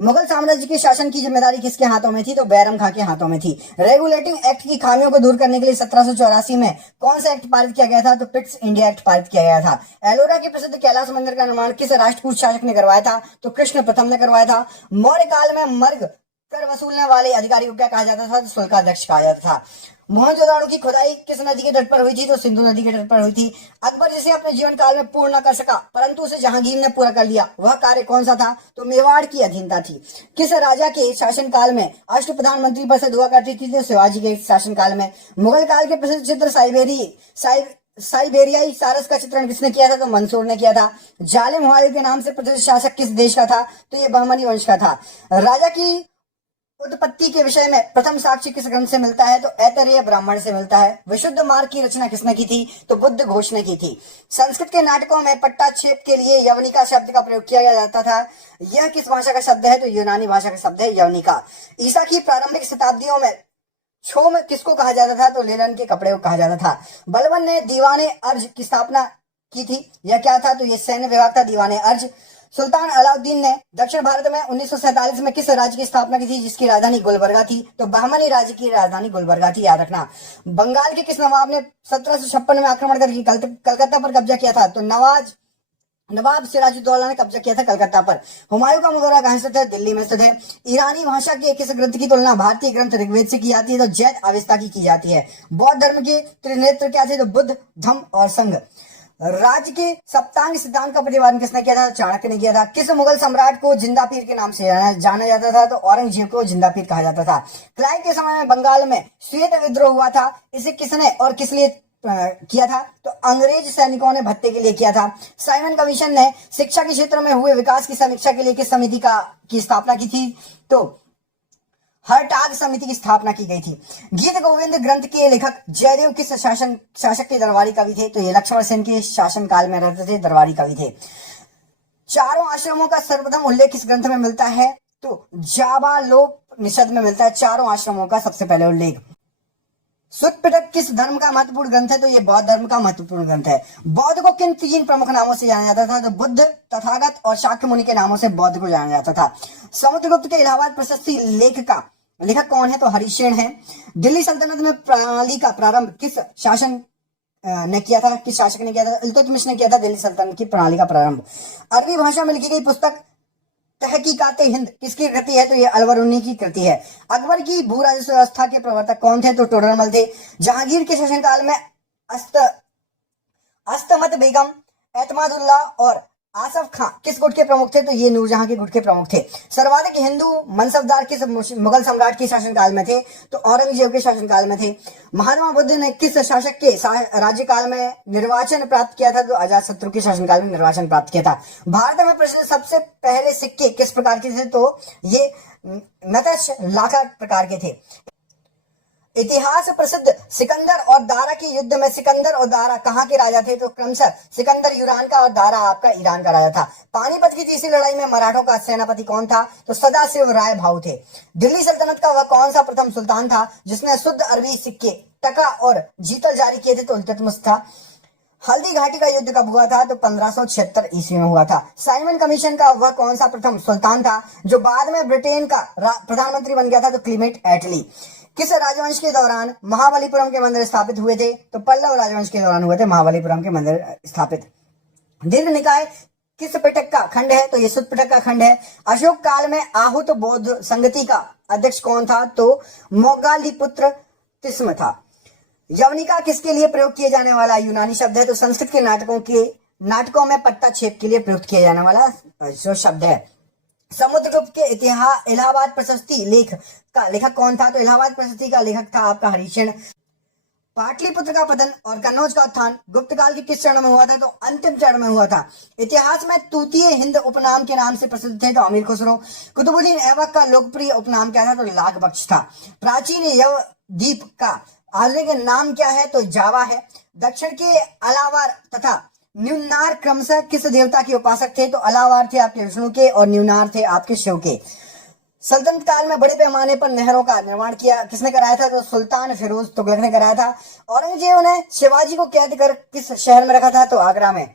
मुगल साम्राज्य के शासन की जिम्मेदारी किसके हाथों में थी? तो बैरम खां के हाथों में थी। रेगुलेटिंग एक्ट की खामियों को दूर करने के लिए 1784 में कौन सा एक्ट पारित किया गया था? तो पिट्स इंडिया एक्ट पारित किया गया था। एलोरा के प्रसिद्ध कैलाश मंदिर का निर्माण किस राष्ट्रकूट शासक ने करवाया था? तो कृष्ण प्रथम ने करवाया था। मौर्य काल में मर्ग कर वसूलने वाले अधिकारी को क्या कहा जाता था? तो शुल्काध्यक्ष कहा जाता था। मोहनजोदाड़ो की खुदाई किस नदी के तट पर हुई थी? तो सिंधु नदी के तट पर हुई थी। अकबर जिसे अपने जीवन काल में पूर्ण न कर सका परंतु उसे जहांगीर ने पूरा कर लिया, वह कार्य कौन सा था? तो मेवाड़ की अधीनता थी। किस राजा के शासन काल में अष्ट प्रधानमंत्री पर से हुआ करती थी? तो शिवाजी के शासन काल में। मुगल काल के प्रसिद्ध चित्र साइबेरियाई सारस का चित्रण किसने किया था? तो मंसूर ने किया था। जालिम हुमायूं के नाम से प्रसिद्ध शासक किस देश का था? तो ये बहमनी वंश का था। राजा की उत्पत्ति के विषय में प्रथम साक्ष्य किस ग्रंथ से मिलता है? तो ऐतरेय ब्राह्मण से मिलता है। विशुद्ध मार्ग की रचना किसने की थी? तो बुद्ध घोष ने की थी। संस्कृत के नाटकों में पट्टाक्षेप के लिए यवनिका शब्द का प्रयोग किया जाता था। यह किस भाषा का शब्द है? तो यूनानी भाषा का शब्द है यवनिका। ईसा की प्रारंभिक शताब्दियों में क्षोम किसको कहा जाता था? तो लेलन के कपड़े को कहा जाता था। बलबन ने दीवाने अर्ज की स्थापना की थी, यह क्या था? तो यह सैन्य विभाग था दीवाने अर्ज। सुल्तान अलाउद्दीन ने दक्षिण भारत में 1947 में किस राज्य की स्थापना की थी जिसकी राजधानी गुलबर्गा थी? तो बहमनी राज्य की राजधानी गुलबर्गा थी, याद रखना। बंगाल के किस नवाब ने 1756 में आक्रमण करके कलकत्ता पर कब्जा किया था? तो नवाब सिराजुद्दौला ने कब्जा किया था कलकत्ता पर। हुमायूं का मकबरा कहां स्थित है? दिल्ली में स्थित है। ईरानी भाषा के किस ग्रंथ की तुलना भारतीय ग्रंथ ऋग्वेद से की जाती है? तो जैत अवेस्ता की जाती है। बौद्ध धर्म के त्रिनेत्र क्या थे? तो बुद्ध, धम्म और संघ। राज्य के सप्तांग सिद्धांत का प्रतिपादन किसने किया था? चाणक्य ने किया था। किस मुगल सम्राट को जिंदा पीर के नाम से जाना जाता था? तो औरंगजेब को जिंदा पीर कहा जाता था। क्लाइव के समय में बंगाल में श्वेत विद्रोह हुआ था, इसे किसने और किस लिए किया था? तो अंग्रेज सैनिकों ने भत्ते के लिए किया था। साइमन कमीशन ने शिक्षा के क्षेत्र में हुए विकास की समीक्षा के लिए किस समिति की स्थापना की थी? तो हरटाग समिति की स्थापना की गई थी। गीत गोविंद ग्रंथ के लेखक जयदेव किस शासक के दरबारी कवि थे? तो ये लक्ष्मण सेन के शासन काल में रहते थे, दरबारी कवि थे। चारों आश्रमों का सर्वप्रथम उल्लेख किस ग्रंथ में मिलता है? तो जाबालोपनिषद में मिलता है चारों आश्रमों का सबसे पहले उल्लेख। सुत्त पिटक किस धर्म का महत्वपूर्ण ग्रंथ है? तो ये बौद्ध धर्म का महत्वपूर्ण ग्रंथ है। बौद्ध को किन 3 प्रमुख नामों से जाना जाता था? तो बुद्ध, तथागत और शाक्य मुनि के नामों से बौद्ध को जाना जाता था। समुद्रगुप्त के इलाहाबाद प्रशस्ति लेखक कौन है? तो हरिशेन है। दिल्ली सल्तनत में प्रणाली का प्रारंभ किस शासन ने किया था? किस शासक ने किया था? इल्तुतमिश ने किया था दिल्ली सल्तनत की प्रणाली का प्रारंभ। अरबी भाषा में लिखी गई पुस्तक तहकीकाते हिंद किसकी कृति है? तो ये अलवरुनी की कृति है। अकबर की भू राजस्व व्यवस्था के प्रवर्तक कौन थे? तो टोडरमल थे। जहांगीर के शासनकाल में अस्तमत बेगम, एतमादुल्ला और आसफ खां किस गुट के प्रमुख थे? तो ये नूरजहां के गुट के प्रमुख थे। सर्वाधिक हिंदू मनसबदार किस मुगल सम्राट के शासनकाल में थे? तो औरंगजेब के शासनकाल में थे। महात्मा बुद्ध ने किस शासक के राज्यकाल में निर्वाचन प्राप्त किया था? तो अजातशत्रु के शासनकाल में निर्वाचन प्राप्त किया था। भारत में प्रचलित सबसे पहले सिक्के किस प्रकार के थे? तो ये नतश लाखा प्रकार के थे। इतिहास प्रसिद्ध सिकंदर और दारा के युद्ध में सिकंदर और दारा कहाँ के राजा थे? तो क्रमशः सिकंदर यूनान का और दारा आपका ईरान का राजा था। पानीपत की तीसरी लड़ाई में मराठों का सेनापति कौन था? तो सदाशिव राय भाऊ थे। दिल्ली सल्तनत का वह कौन सा प्रथम सुल्तान था जिसने शुद्ध अरबी सिक्के, टका और जीतल जारी किए थे? तो इल्तुतमिश था। हल्दी घाटी का युद्ध कब हुआ था? तो 1576 ईस्वी में हुआ था। साइमन कमीशन का वह कौन सा प्रथम सुल्तान था जो बाद में ब्रिटेन का प्रधानमंत्री बन गया था? तो क्लीमेंट एटली। किस राजवंश के दौरान महाबलीपुरम के मंदिर स्थापित हुए थे? तो पल्लव राजवंश के दौरान हुए थे महाबलीपुरम के मंदिर स्थापित। दीर्घ निकाय किस पिटक का खंड है? तो ये सुत्त पिटक का खंड है। अशोक काल में आहूत बौद्ध संगति का अध्यक्ष कौन था? तो मोग्गलीपुत्र तिस्म था। यवनिका किसके लिए प्रयोग किए जाने वाला यूनानी शब्द है? तो संस्कृत के नाटकों में पट्टाक्षेप के लिए प्रयुक्त किया जाने वाला जो शब्द है। समुद्रगुप्त के इतिहास इलाहाबाद प्रशस्ति लेख का लेखक कौन था? तो इलाहाबाद प्रशस्ति का लेखक था आपका हरिश्चंद्र। पाटलिपुत्र का पतन और कन्नौज का उत्थान गुप्त काल के किस चरण में हुआ था? तो अंतिम चरण में हुआ था। इतिहास में तूतीय हिंद उपनाम के नाम से प्रसिद्ध थे तो अमीर खुसरो। कुतुबुद्दीन ऐबक का लोकप्रिय उपनाम क्या था? तो लाख बख्श था। प्राचीन यव द्वीप का आधुनिक नाम क्या है? तो जावा है। दक्षिण के अलावार तथा न्यूनार क्रमशः किस देवता के उपासक थे? तो अलावार थे आपके विष्णु के और न्यूनार थे आपके शिव के। सल्तनत काल में बड़े पैमाने पर नहरों का निर्माण किया किसने कराया था? तो सुल्तान फिरोज तुगलक ने कराया था। औरंगजेब ने शिवाजी को कैद कर किस शहर में रखा था? तो आगरा में।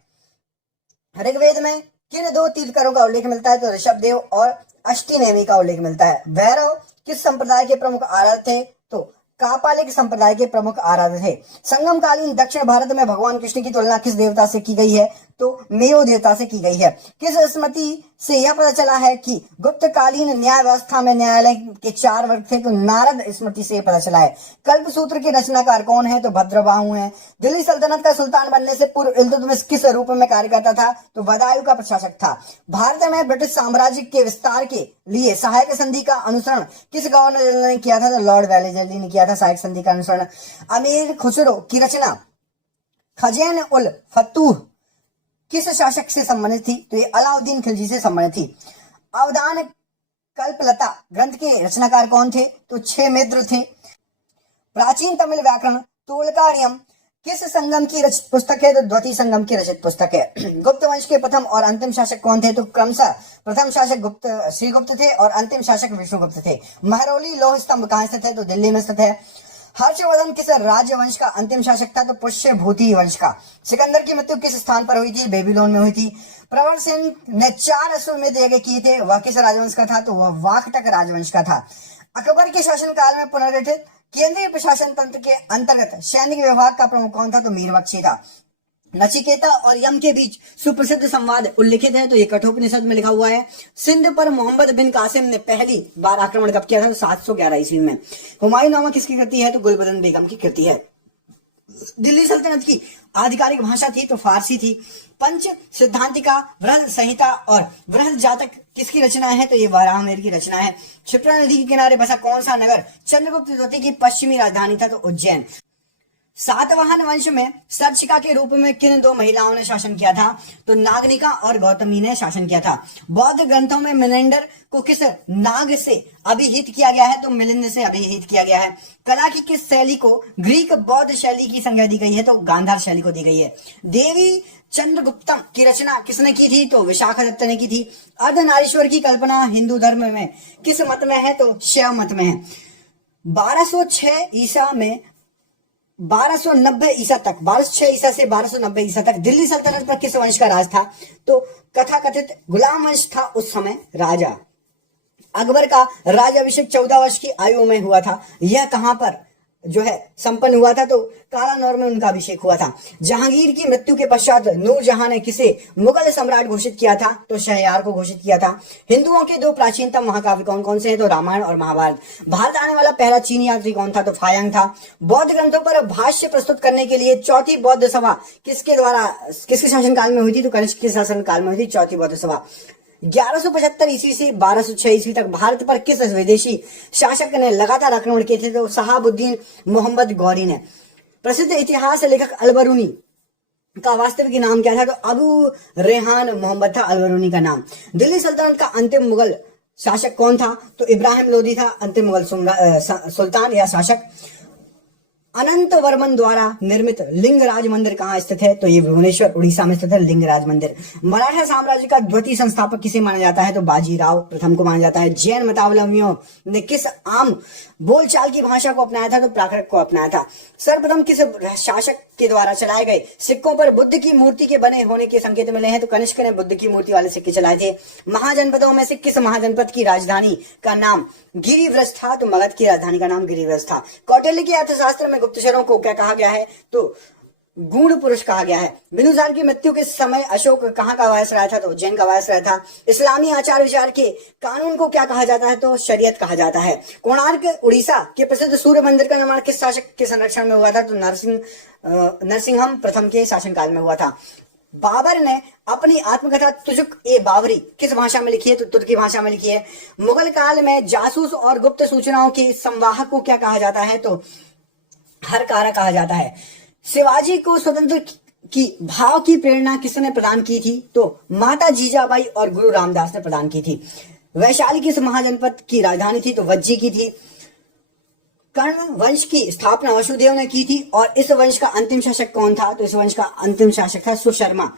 ऋग्वेद में किन दो तीर्थकरों का उल्लेख मिलता है? तो ऋषभदेव और अष्टनेमी का उल्लेख मिलता है। भैरव किस संप्रदाय के प्रमुख आराध्य थे? तो कापालिक संप्रदाय के प्रमुख आराध्य थे। संगमकालीन दक्षिण भारत में भगवान कृष्ण की तुलना किस देवता से की गई है? तो मेयो देवता से की गई है। किस स्मृति से यह पता चला है कि गुप्तकालीन न्याय व्यवस्था में न्यायालय के 4 वर्ग थे? तो नारद स्मृति से पता चला है। कल्पसूत्र के रचनाकार कौन है? तो भद्रबाहु हैं। दिल्ली सल्तनत का सुल्तान बनने से पूर्व इल्तुतमिश किस रूप में कार्य करता था? तो बदायूं का प्रशासक था। भारत में ब्रिटिश साम्राज्य के विस्तार के लिए सहायक संधि का अनुसरण किस गवर्नर जनरल ने किया था? तो लॉर्ड वेलेस्ली ने किया था सहायक संधि का अनुसरण। अमीर खुसरो की रचना खजैन उल फतूह किस शासक से संबंधित थी? तो ये अलाउद्दीन खिलजी से संबंधित थी। अवदान कल्पलता ग्रंथ के रचनाकार कौन थे? तो 6 मित्र थे। प्राचीन तमिल व्याकरण तोलकाणियम किस संगम की रचित पुस्तक है? तो द्वितीय संगम की रचित पुस्तक है। गुप्त वंश के प्रथम और अंतिम शासक कौन थे? तो क्रमशः प्रथम शासक गुप्त श्रीगुप्त थे और अंतिम शासक विष्णुगुप्त थे। महरौली लौह स्तंभ कहां स्थित है? तो दिल्ली में स्थित है। हर्षवर्धन किस राजवंश का अंतिम शासक था? तो पुष्यभूति वंश का। सिकंदर की मृत्यु किस स्थान पर हुई थी? बेबीलोन में हुई थी। प्रवर सिंह ने 4 अश्वमेध यज्ञ किए थे, वह किस राजवंश का था? तो वह वाकटक राजवंश का था। अकबर के शासनकाल में पुनर्गठित केंद्रीय प्रशासन तंत्र के अंतर्गत सैनिक विभाग का प्रमुख कौन था? तो मीरबख्शी था। नचिकेता और यम के बीच सुप्रसिद्ध संवाद उल्लिखित है तो ये कठोपनिषद में लिखा हुआ है। सिंध पर मोहम्मद बिन कासिम ने पहली बार आक्रमण कब किया था? तो 711 ईस्वी में। हुमायूं नामा किसकी कृति है? तो गुलबदन बेगम की कृति है। दिल्ली सल्तनत की आधिकारिक भाषा थी तो फारसी थी। पंच सिद्धांतिका, बृहद संहिता और बृहद जातक किसकी रचना है? तो ये वाराहमिहिर की रचना है। क्षिप्रा नदी के किनारे बसा कौन सा नगर चंद्रगुप्त द्वितीय की पश्चिमी राजधानी था? तो उज्जैन। सातवाहन वंश में सर्चिका के रूप में किन 2 महिलाओं ने शासन किया था? तो नागनिका और गौतमी ने शासन किया था। बौद्ध ग्रंथों में मिनेंडर को किस नाग से अभिहित किया गया है? तो मिलिंद से अभिहित किया गया है। कला की किस शैली को ग्रीक बौद्ध शैली की संज्ञा दी गई है? तो गांधार शैली को दी गई है। देवी चंद्रगुप्तम की रचना किसने की थी? तो विशाखादत्त ने की थी। अर्धनारीश्वर की कल्पना हिंदू धर्म में किस मत में है? तो शैव मत में है। 1206 ईसा में 1290 ईसा तक 1206 ईसा से 1290 ईसा तक दिल्ली सल्तनत पर किस वंश का राज था? तो कथाकथित गुलाम वंश था उस समय राजा। अकबर का राजाभिषेक 14 वर्ष की आयु में हुआ था। यह कहां पर जो है संपन्न हुआ था? तो कालानौर में उनका अभिषेक हुआ था। जहांगीर की मृत्यु के पश्चात नूरजहां ने किसे मुगल सम्राट घोषित किया था? तो शहरयार को घोषित किया था। हिंदुओं के 2 प्राचीनतम महाकाव्य कौन कौन से हैं? तो रामायण और महाभारत। भारत आने वाला पहला चीनी यात्री कौन था? तो फायांग था। बौद्ध ग्रंथों पर भाष्य प्रस्तुत करने के लिए चौथी बौद्ध सभा किसके शासनकाल में हुई थी? तो कनिष्क के शासनकाल में हुई थी चौथी बौद्ध सभा। 1175 ईस्वी से 1206 ईस्वी तक भारत पर किस विदेशी शासक ने लगातार आक्रमण किए थे? तो शहाबुद्दीन मोहम्मद गौरी ने। प्रसिद्ध इतिहास लेखक अलबरूनी का वास्तविक नाम क्या था? तो अबू रेहान मोहम्मद था अलबरूनी का नाम। दिल्ली सल्तनत का अंतिम मुगल शासक कौन था? तो इब्राहिम लोदी था अंतिम मुगल सुल्तान या शासक। अनंत वर्मन द्वारा निर्मित लिंगराज मंदिर कहाँ स्थित है? तो ये भुवनेश्वर उड़ीसा में स्थित है लिंगराज मंदिर। मराठा साम्राज्य का द्वितीय संस्थापक किसे माना जाता है? तो बाजीराव प्रथम को माना जाता है। जैन मतावलंबियों ने किस आम बोलचाल की भाषा को अपनाया था? तो प्राकृत को अपनाया था। सर्वप्रथम किस शासक के द्वारा चलाए गए सिक्कों पर बुद्ध की मूर्ति के बने होने के संकेत मिले हैं? तो कनिष्क ने बुद्ध की मूर्ति वाले सिक्के चलाए थे। महाजनपदों में से किस महाजनपद की राजधानी का नाम गिरिव्रज था? तो मगध की राजधानी का नाम गिरिव्रज था। कौटिल्य के अर्थशास्त्र में गुप्तचरों को क्या कहा गया है? तो गूढ़ पुरुष कहा गया है। बिंदुसार की मृत्यु के समय अशोक कहाँ का वायसराय था? तो उज्जैन का वायसराय था। इस्लामी आचार विचार के कानून को क्या कहा जाता है? तो शरीयत कहा जाता है। कोणार्क उड़ीसा के प्रसिद्ध सूर्य मंदिर का निर्माण किस शासक के संरक्षण में हुआ था? तो नरसिंहम प्रथम के शासनकाल में हुआ था। बाबर ने अपनी आत्मकथा तुजुक ए बाबरी किस भाषा में लिखी है? तो तुर्की भाषा में लिखी है। मुगल काल में जासूस और गुप्त सूचनाओं के संवाहक को क्या कहा जाता है? तो हरकारा कहा जाता है। शिवाजी को स्वतंत्र की भाव की प्रेरणा किसने प्रदान की थी? तो माता जीजाबाई और गुरु रामदास ने प्रदान की थी। वैशाली किस महाजनपद की राजधानी थी? तो वज्जी की थी। कर्ण वंश की स्थापना वसुदेव ने की थी और इस वंश का अंतिम शासक कौन था? तो इस वंश का अंतिम शासक था सुशर्मा।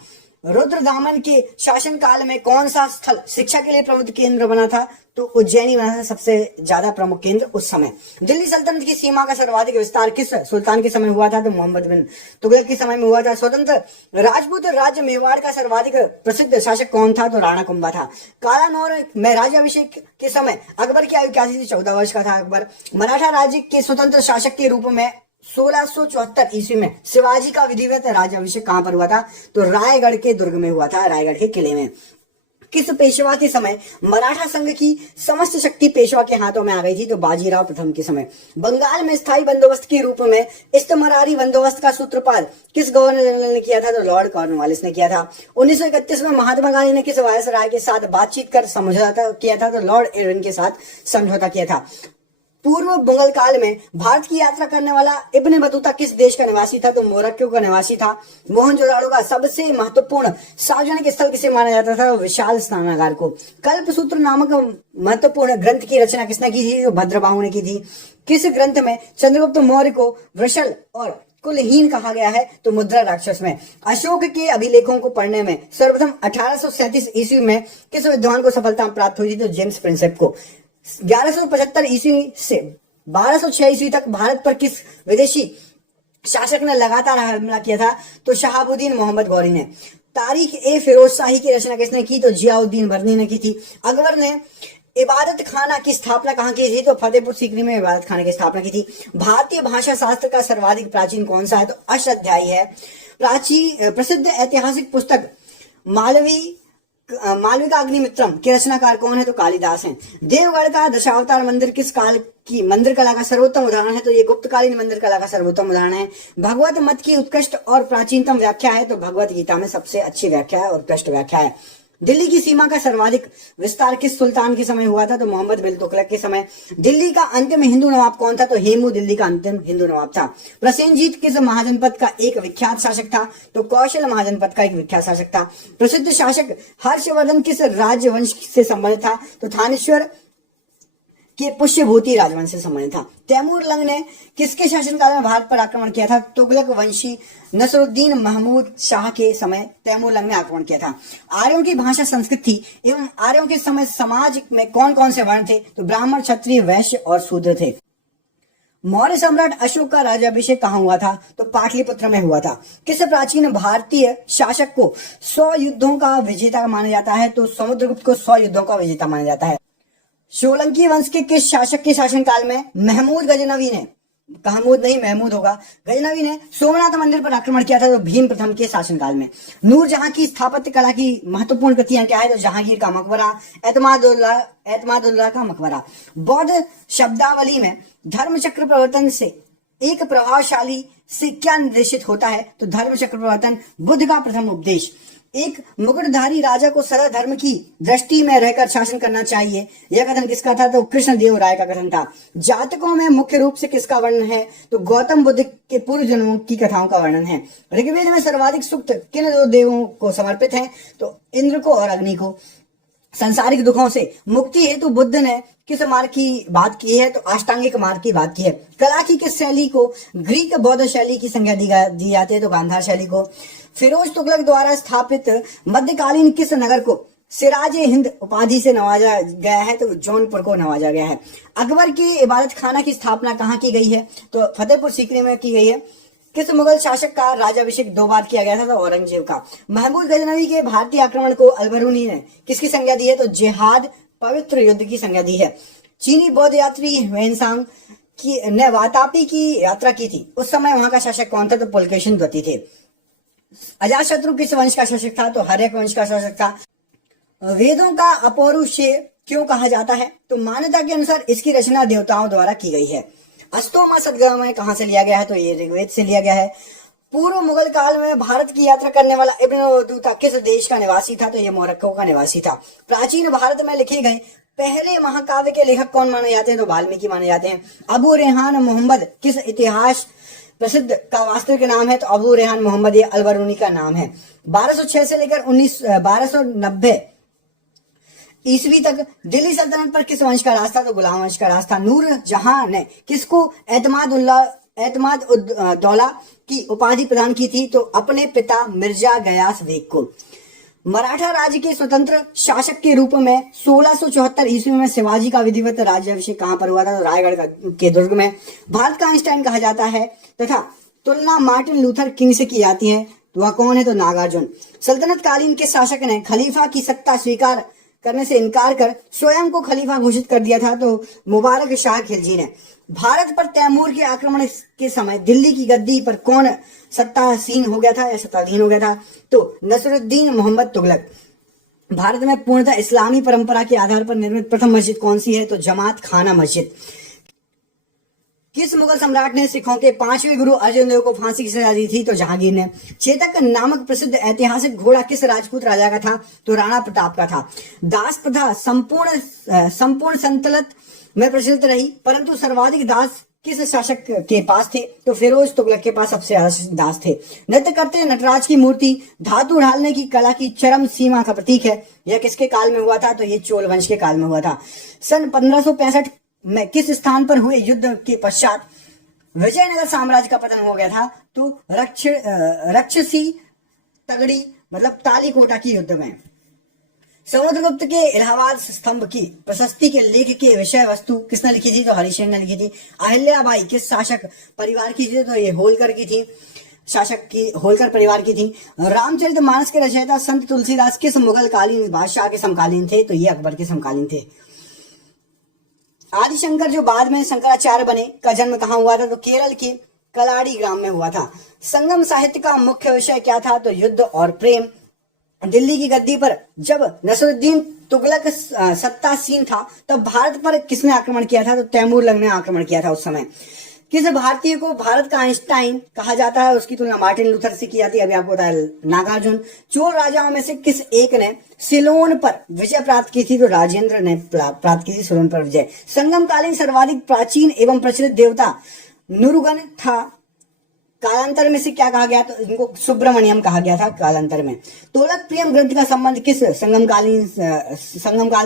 रुद्रदामन के शासन काल में कौन सा स्थल शिक्षा के लिए प्रमुख केंद्र बना था? तो उज्जैनी बना था सबसे ज्यादा प्रमुख केंद्र उस समय। दिल्ली सल्तनत की सीमा का सर्वाधिक विस्तार किस सुल्तान के समय हुआ था? तो मोहम्मद बिन तुगलक के समय में हुआ था। स्वतंत्र राजपूत राज्य मेवाड़ का सर्वाधिक प्रसिद्ध शासक कौन था? तो राणा कुंभा था। कालानौर में राज्याभिषेक के समय अकबर की आयु क्या थी? 14 वर्ष का था अकबर। मराठा राज्य के स्वतंत्र शासक के रूप में 1674 ईस्वी में शिवाजी का विधिवत राज्याभिषेक कहां पर हुआ था? तो रायगढ़ के दुर्ग में हुआ था, रायगढ़ के किले में। किस पेशवा के समय मराठा संघ की समस्त शक्ति पेशवा के हाथों में आ गई थी? तो बाजीराव प्रथम के समय। बंगाल में स्थायी बंदोबस्त के रूप में इस्तमरारी बंदोबस्त का सूत्रपात किस गवर्नर जनरल ने किया था? तो लॉर्ड कॉर्नवालिस ने किया था। 1931 में महात्मा गांधी ने किस वायसराय के साथ बातचीत कर समझौता किया था? तो लॉर्ड इरविन के साथ समझौता किया था। पूर्व मुगल काल में भारत की यात्रा करने वाला इब्न बतूता किस देश का निवासी था? तो मोरक्को का निवासी था। मोहनजोदाड़ो का सबसे महत्वपूर्ण सार्वजनिक स्थल किसे माना जाता था? विशाल स्नानागार को। कल्पसूत्र नामक महत्वपूर्ण ग्रंथ की रचना किसने की थी? तो भद्रबाहु ने की थी। किस ग्रंथ में चंद्रगुप्त मौर्य को वृषल और कुलहीन कहा गया है? तो मुद्रा राक्षस में। अशोक के अभिलेखों को पढ़ने में सर्वप्रथम 1837 ईस्वी में किस विद्वान को सफलता प्राप्त हुई थी? तो जेम्स प्रिंसेप को। 1175 ईस्वी से 1206 ईस्वी तक भारत पर किस विदेशी शासक ने लगातार हमला किया था? तो शहाबुद्दीन मोहम्मद गौरी ने। तारीख ए फिरोज शाही की रचना किसने की? तो जियाउद्दीन बर्नी ने की थी। अकबर ने इबादत खाना की स्थापना कहाँ की थी? तो फतेहपुर सीकरी में इबादत खाना की स्थापना की थी। भारतीय भाषा शास्त्र का सर्वाधिक प्राचीन कौन सा है? तो अष्टाध्यायी है। प्रसिद्ध ऐतिहासिक पुस्तक मालविका अग्निमित्रम के रचनाकार कौन है? तो कालिदास हैं। देवगढ़ का दशावतार मंदिर किस काल की मंदिर कला का सर्वोत्तम उदाहरण है? तो ये गुप्तकालीन मंदिर कला का सर्वोत्तम उदाहरण है। भगवत मत की उत्कृष्ट और प्राचीनतम व्याख्या है? तो भगवत गीता में सबसे अच्छी व्याख्या है और उत्कृष्ट व्याख्या है। दिल्ली की सीमा का सर्वाधिक विस्तार किस सुल्तान के समय हुआ था? तो मोहम्मद बिन तुगलक के समय। दिल्ली का अंतिम हिंदू नवाब कौन था? तो हेमू दिल्ली का अंतिम हिंदू नवाब था। प्रसेनजीत किस महाजनपद का एक विख्यात शासक था? तो कौशल महाजनपद का एक विख्यात शासक था। प्रसिद्ध शासक हर्षवर्धन किस राजवंश से संबंधित था? तो थानेश्वर के पुष्यभूति राजवंश से संबंधित था। तैमूर लंग ने किसके शासनकाल में भारत पर आक्रमण किया था? तुगलक वंशी नसरुद्दीन महमूद शाह के समय तैमूर लंग ने आक्रमण किया था। आर्यों की भाषा संस्कृत थी एवं आर्यों के समय समाज में कौन कौन से वर्ण थे? तो ब्राह्मण, क्षत्रिय, वैश्य और शूद्र थे। मौर्य सम्राट अशोक का राज्याभिषेक कहाँ हुआ था? तो पाटलिपुत्र में हुआ था। किस प्राचीन भारतीय शासक को 100 युद्धों का विजेता माना जाता है? तो समुद्रगुप्त को 100 युद्धों का विजेता माना जाता है। सोलंकी वंश के किस शासक के शासनकाल में महमूद गजनवी ने, महमूद होगा, गजनवी ने सोमनाथ मंदिर पर आक्रमण किया था? तो भीम प्रथम के शासनकाल में। नूरजहां की स्थापत्य कला की महत्वपूर्ण कृतियां क्या है? तो जहांगीर का मकबरा, एतमादुल्लाह का मकबरा। बौद्ध शब्दावली में धर्म चक्र प्रवर्तन से एक प्रभावशाली से क्या निर्देशित होता है? तो धर्म चक्र प्रवर्तन बुद्ध का प्रथम उपदेश। एक मुकुटधारी राजा को सदा धर्म की दृष्टि में रहकर शासन करना चाहिए, यह कथन किसका था? तो कृष्णदेव राय का कथन था। जातकों में मुख्य रूप से किसका वर्णन है? तो गौतम बुद्ध के पूर्व जन्मों की कथाओं का वर्णन है। ऋग्वेद में सर्वाधिक सूक्त किन दो देवों को समर्पित है? तो इंद्र को और अग्नि को। संसारिक दुखों से मुक्ति हेतु बुद्ध ने किस मार्ग की बात की है? तो अष्टांगिक मार्ग की बात की है। कला की किस शैली को ग्रीक बौद्ध शैली की संज्ञा दी जाती है? तो गांधार शैली को। फिरोज तुगलक द्वारा स्थापित मध्यकालीन किस नगर को सिराज हिंद उपाधि से नवाजा गया है? तो जौनपुर को नवाजा गया है। अकबर की इबादत खाना की स्थापना कहाँ की गई है? तो फतेहपुर सीकरी में की गई है। किस मुगल शासक का राज्याभिषेक 2 बार किया गया था? तो औरंगजेब का। महमूद गजनवी के भारतीय आक्रमण को अलबरूनी ने किसकी संज्ञा दी है? तो जिहाद, पवित्र युद्ध की संज्ञा दी है। चीनी बौद्ध यात्री ह्वेनसांग ने वातापी की यात्रा की थी, उस समय वहां का शासक कौन था? तो पुलकेशिन द्वितीय थे। अजातशत्रु किस वंश का शासक था? तो हर्यक वंश का शासक था। वेदों का अपौरुषेय क्यों कहा जाता है? तो मान्यता के अनुसार इसकी रचना देवताओं द्वारा की गई है। अस्तोमा सदगमय कहां से लिया गया है? तो ये ऋग्वेद से लिया गया है। पूर्व मुगल काल में भारत की यात्रा करने वाला इब्न बतूता किस देश का निवासी था? तो ये मोरक्को का निवासी था। प्राचीन भारत में लिखे गए पहले महाकाव्य के लेखक कौन माने जाते हैं? तो वाल्मीकि माने जाते हैं। अबू रेहान मोहम्मद किस इतिहास प्रसिद्ध का वास्तविक नाम है? तो अबू रेहान मोहम्मद ये अलबरूनी का नाम है। 1206 से लेकर 1290 ईस्वी तक दिल्ली सल्तनत पर किस वंश का राज था? तो गुलाम वंश का राज था। नूर जहां ने किसको एतमाद दौला की उपाधि प्रदान की थी? तो अपने पिता मिर्जा गयास बेग को। मराठा राज्य के स्वतंत्र शासक के रूप में 1674 ईस्वी में शिवाजी का विधिवत राज्याभिषेक कहां पर हुआ था? तो रायगढ़ के दुर्ग में। भारत का आइंस्टाइन कहा जाता है तथा तुलना मार्टिन लूथर किंग से की जाती है, तो वह कौन है? तो नागार्जुन। सल्तनत कालीन के शासक ने खलीफा की सत्ता स्वीकार करने से इनकार कर स्वयं को खलीफा घोषित कर दिया था? तो मुबारक शाह खिलजी ने। भारत पर तैमूर के आक्रमण के समय दिल्ली की गद्दी पर कौन सत्तासीन हो गया था या सत्ताधीन हो गया था? तो नसरुद्दीन मोहम्मद तुगलक। भारत में पूर्णतः इस्लामी परंपरा के आधार पर निर्मित प्रथम मस्जिद कौन सी है? तो जमात खाना मस्जिद। किस मुगल सम्राट ने सिखों के 5वें गुरु अर्जुन देव को फांसी की सजा दी थी? तो जहांगीर ने। चेतक नामक प्रसिद्ध ऐतिहासिक घोड़ा किस राजपूत राजा का था? तो राणा प्रताप का था। दास प्रथा संपूर्ण संतलत में प्रचलित रही, परंतु सर्वाधिक दास किस शासक के पास थे? तो फिरोज तुगलक के पास सबसे ज्यादा दास थे। नृत्य करते नटराज की मूर्ति धातु ढालने की कला की चरम सीमा का प्रतीक है। यह किसके काल में हुआ था? तो ये चोल वंश के काल में हुआ था। सन 1565 में किस स्थान पर हुए युद्ध के पश्चात विजयनगर साम्राज्य का पतन हो गया था? तो रक्षसी तगड़ी मतलब तालीकोटा की युद्ध में। समुद्रगुप्त के इलाहाबाद स्तंभ की प्रशस्ति के लेख के विषय वस्तु किसने लिखी थी? तो हरिशेन ने लिखी थी। अहिल्याबाई किस शासक परिवार की थी? तो ये होलकर की थी, शासक की होलकर परिवार की थी। रामचरितमानस के रचयिता संत तुलसीदास किस मुगल कालीन बादशाह के समकालीन थे? तो ये अकबर के समकालीन थे। आदिशंकर जो बाद में शंकराचार्य बने का जन्म कहाँ हुआ था? तो केरल के कलाड़ी ग्राम में हुआ था। संगम साहित्य का मुख्य विषय क्या था? तो युद्ध और प्रेम। दिल्ली की गद्दी पर जब नसरुद्दीन तुगलक सत्तासीन था तब भारत पर किसने आक्रमण किया था? तो तैमूर लंग ने आक्रमण किया था उस समय। किस भारतीय को भारत का आइंस्टाइन कहा जाता है? उसकी तुलना मार्टिन लूथर से की जाती है, अभी आपको बताया नागार्जुन। चोल राजाओं में से किस एक ने सिलोन पर विजय प्राप्त की थी? तो राजेंद्र ने प्राप्त की थी सिलोन पर विजय। संगमकालीन सर्वाधिक प्राचीन एवं प्रचलित देवता नुरुगन था, कालांतर में से क्या कहा गया? तो इनको सुब्रमण्यम कहा गया था कालांतर में। तोलक प्रियम ग्रंथ का संबंध किस संगम काल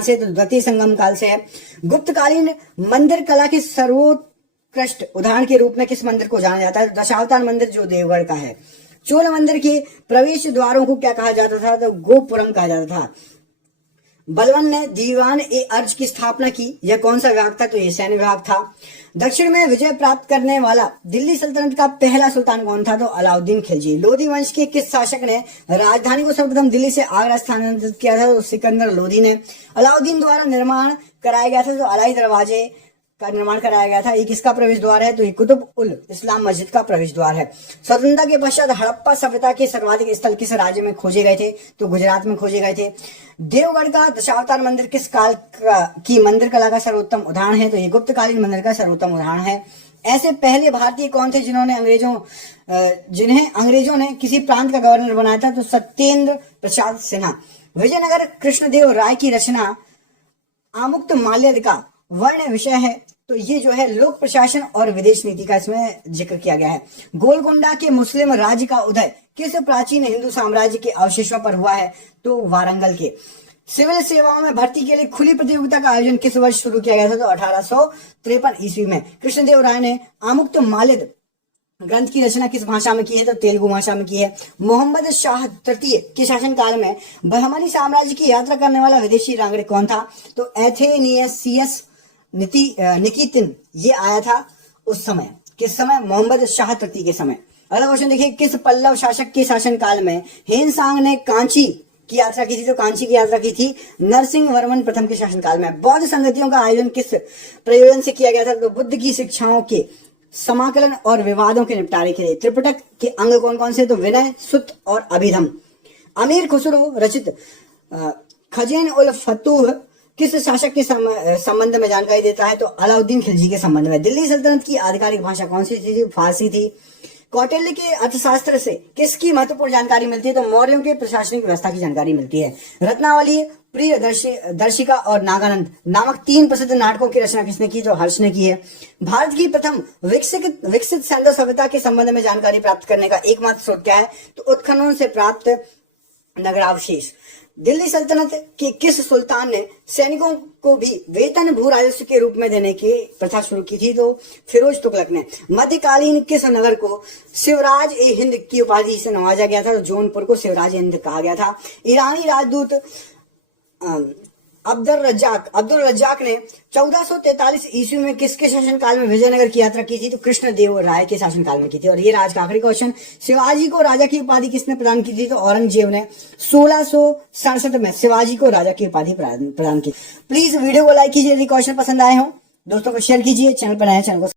से? तो द्वितीय संगम काल से है। गुप्तकालीन मंदिर कला के सर्वोत्कृष्ट उदाहरण के रूप में किस मंदिर को जाना जाता है? दशावतार मंदिर जो देवगढ़ का है। चोल मंदिर के प्रवेश द्वारों को क्या कहा जाता था? तो गोपुरम कहा जाता था। बलवन ने दीवान ए अर्ज की स्थापना की, यह कौन सा विभाग था? तो ये सैन्य विभाग था। दक्षिण में विजय प्राप्त करने वाला दिल्ली सल्तनत का पहला सुल्तान कौन था? तो अलाउद्दीन खिलजी। लोधी वंश के किस शासक ने राजधानी को सर्वप्रथम दिल्ली से आगरा स्थानांतरित किया था? तो सिकंदर लोधी ने। अलाउद्दीन द्वारा निर्माण कराया गया था तो अलाई दरवाजे का निर्माण कराया गया था। ये किसका प्रवेश द्वार है? तो ये कुतुब उल इस्लाम मस्जिद का प्रवेश द्वार है। स्वतंत्रता के पश्चात हड़प्पा सभ्यता के सर्वाधिक स्थल किस राज्य में खोजे गए थे? तो गुजरात में खोजे गए थे। देवगढ़ का दशावतार मंदिर किस काल की मंदिर कला का सर्वोत्तम उदाहरण है? तो ये गुप्तकालीन मंदिर का सर्वोत्तम उदाहरण है। ऐसे पहले भारतीय कौन थे जिन्हें अंग्रेजों ने किसी प्रांत का गवर्नर बनाया था? तो सत्येंद्र प्रसाद सिन्हा। विजयनगर कृष्णदेव राय की रचना आमुक्त माल्यद का वर्ण विषय है, तो ये जो है लोक प्रशासन और विदेश नीति का इसमें जिक्र किया गया है। गोलकोंडा के मुस्लिम राज्य का उदय किस प्राचीन हिंदू साम्राज्य के अवशेषों पर हुआ है? तो वारंगल के। सिविल सेवाओं में भर्ती के लिए खुली प्रतियोगिता का आयोजन किस वर्ष शुरू किया गया था? तो 1853 ईस्वी में। कृष्णदेव राय ने आमुक्त मालिद ग्रंथ की रचना किस भाषा में की है? तो तेलुगु भाषा में की है। मोहम्मद शाह तृतीय के शासनकाल में बहमनी साम्राज्य की यात्रा करने वाला विदेशी नागरिक कौन था? तो एथेनियसियस निकितिन ये आया था उस समय। किस समय? मोहम्मद शाह तृतीय के समय। अगला क्वेश्चन देखिए, किस पल्लव शासक के शासनकाल में हेनसांग ने कांची की यात्रा की थी? तो कांची की यात्रा की थी नरसिंह वर्मन प्रथम के शासनकाल में। बौद्ध संगतियों का आयोजन किस प्रयोजन से किया गया था? तो बुद्ध की शिक्षाओं के समाकलन और विवादों के निपटारे के लिए। त्रिपिटक के अंग कौन कौन से? तो विनय, सुत्त और अभिधम। अमीर खुसरो रचित खजेन उल फतूह किस शासक के संबंध में जानकारी देता है? तो अलाउद्दीन खिलजी के संबंध में। दिल्ली सल्तनत की आधिकारिक भाषा कौन सी थी? फारसी थी। कौटिल्य के अर्थशास्त्र से किसकी महत्वपूर्ण जानकारी मिलती है? तो मौर्यों के प्रशासनिक व्यवस्था की जानकारी मिलती है। रत्नावली, प्रियदर्शिका और नागानंद नामक 3 प्रसिद्ध नाटकों की रचना किसने की? तो हर्ष ने की है। भारत की प्रथम विकसित सैंडो सभ्यता के संबंध में जानकारी प्राप्त करने का एकमात्र स्रोत क्या है? तो उत्खनन से प्राप्त नगरावशेष। दिल्ली सल्तनत के किस सुल्तान ने सैनिकों को भी वेतन भू राजस्व के रूप में देने की प्रथा शुरू की थी? तो फिरोज तुगलक ने। मध्यकालीन किस नगर को शिवराज ए हिंद की उपाधि से नवाजा गया था? तो जौनपुर को शिवराज ए हिंद कहा गया था। ईरानी राजदूत अब्दुल रज्जाक ने 1443 ईस्वी में किसके शासनकाल में विजयनगर की यात्रा की थी? तो कृष्णदेव राय के शासनकाल में की थी। और ये आज का आखिरी क्वेश्चन, शिवाजी को राजा की उपाधि किसने प्रदान की थी? तो औरंगजेब ने 1667 में शिवाजी को राजा की उपाधि प्रदान की। प्लीज वीडियो को लाइक कीजिए यदि क्वेश्चन पसंद आए हो, दोस्तों को शेयर कीजिए, चैनल पर नए चैनल को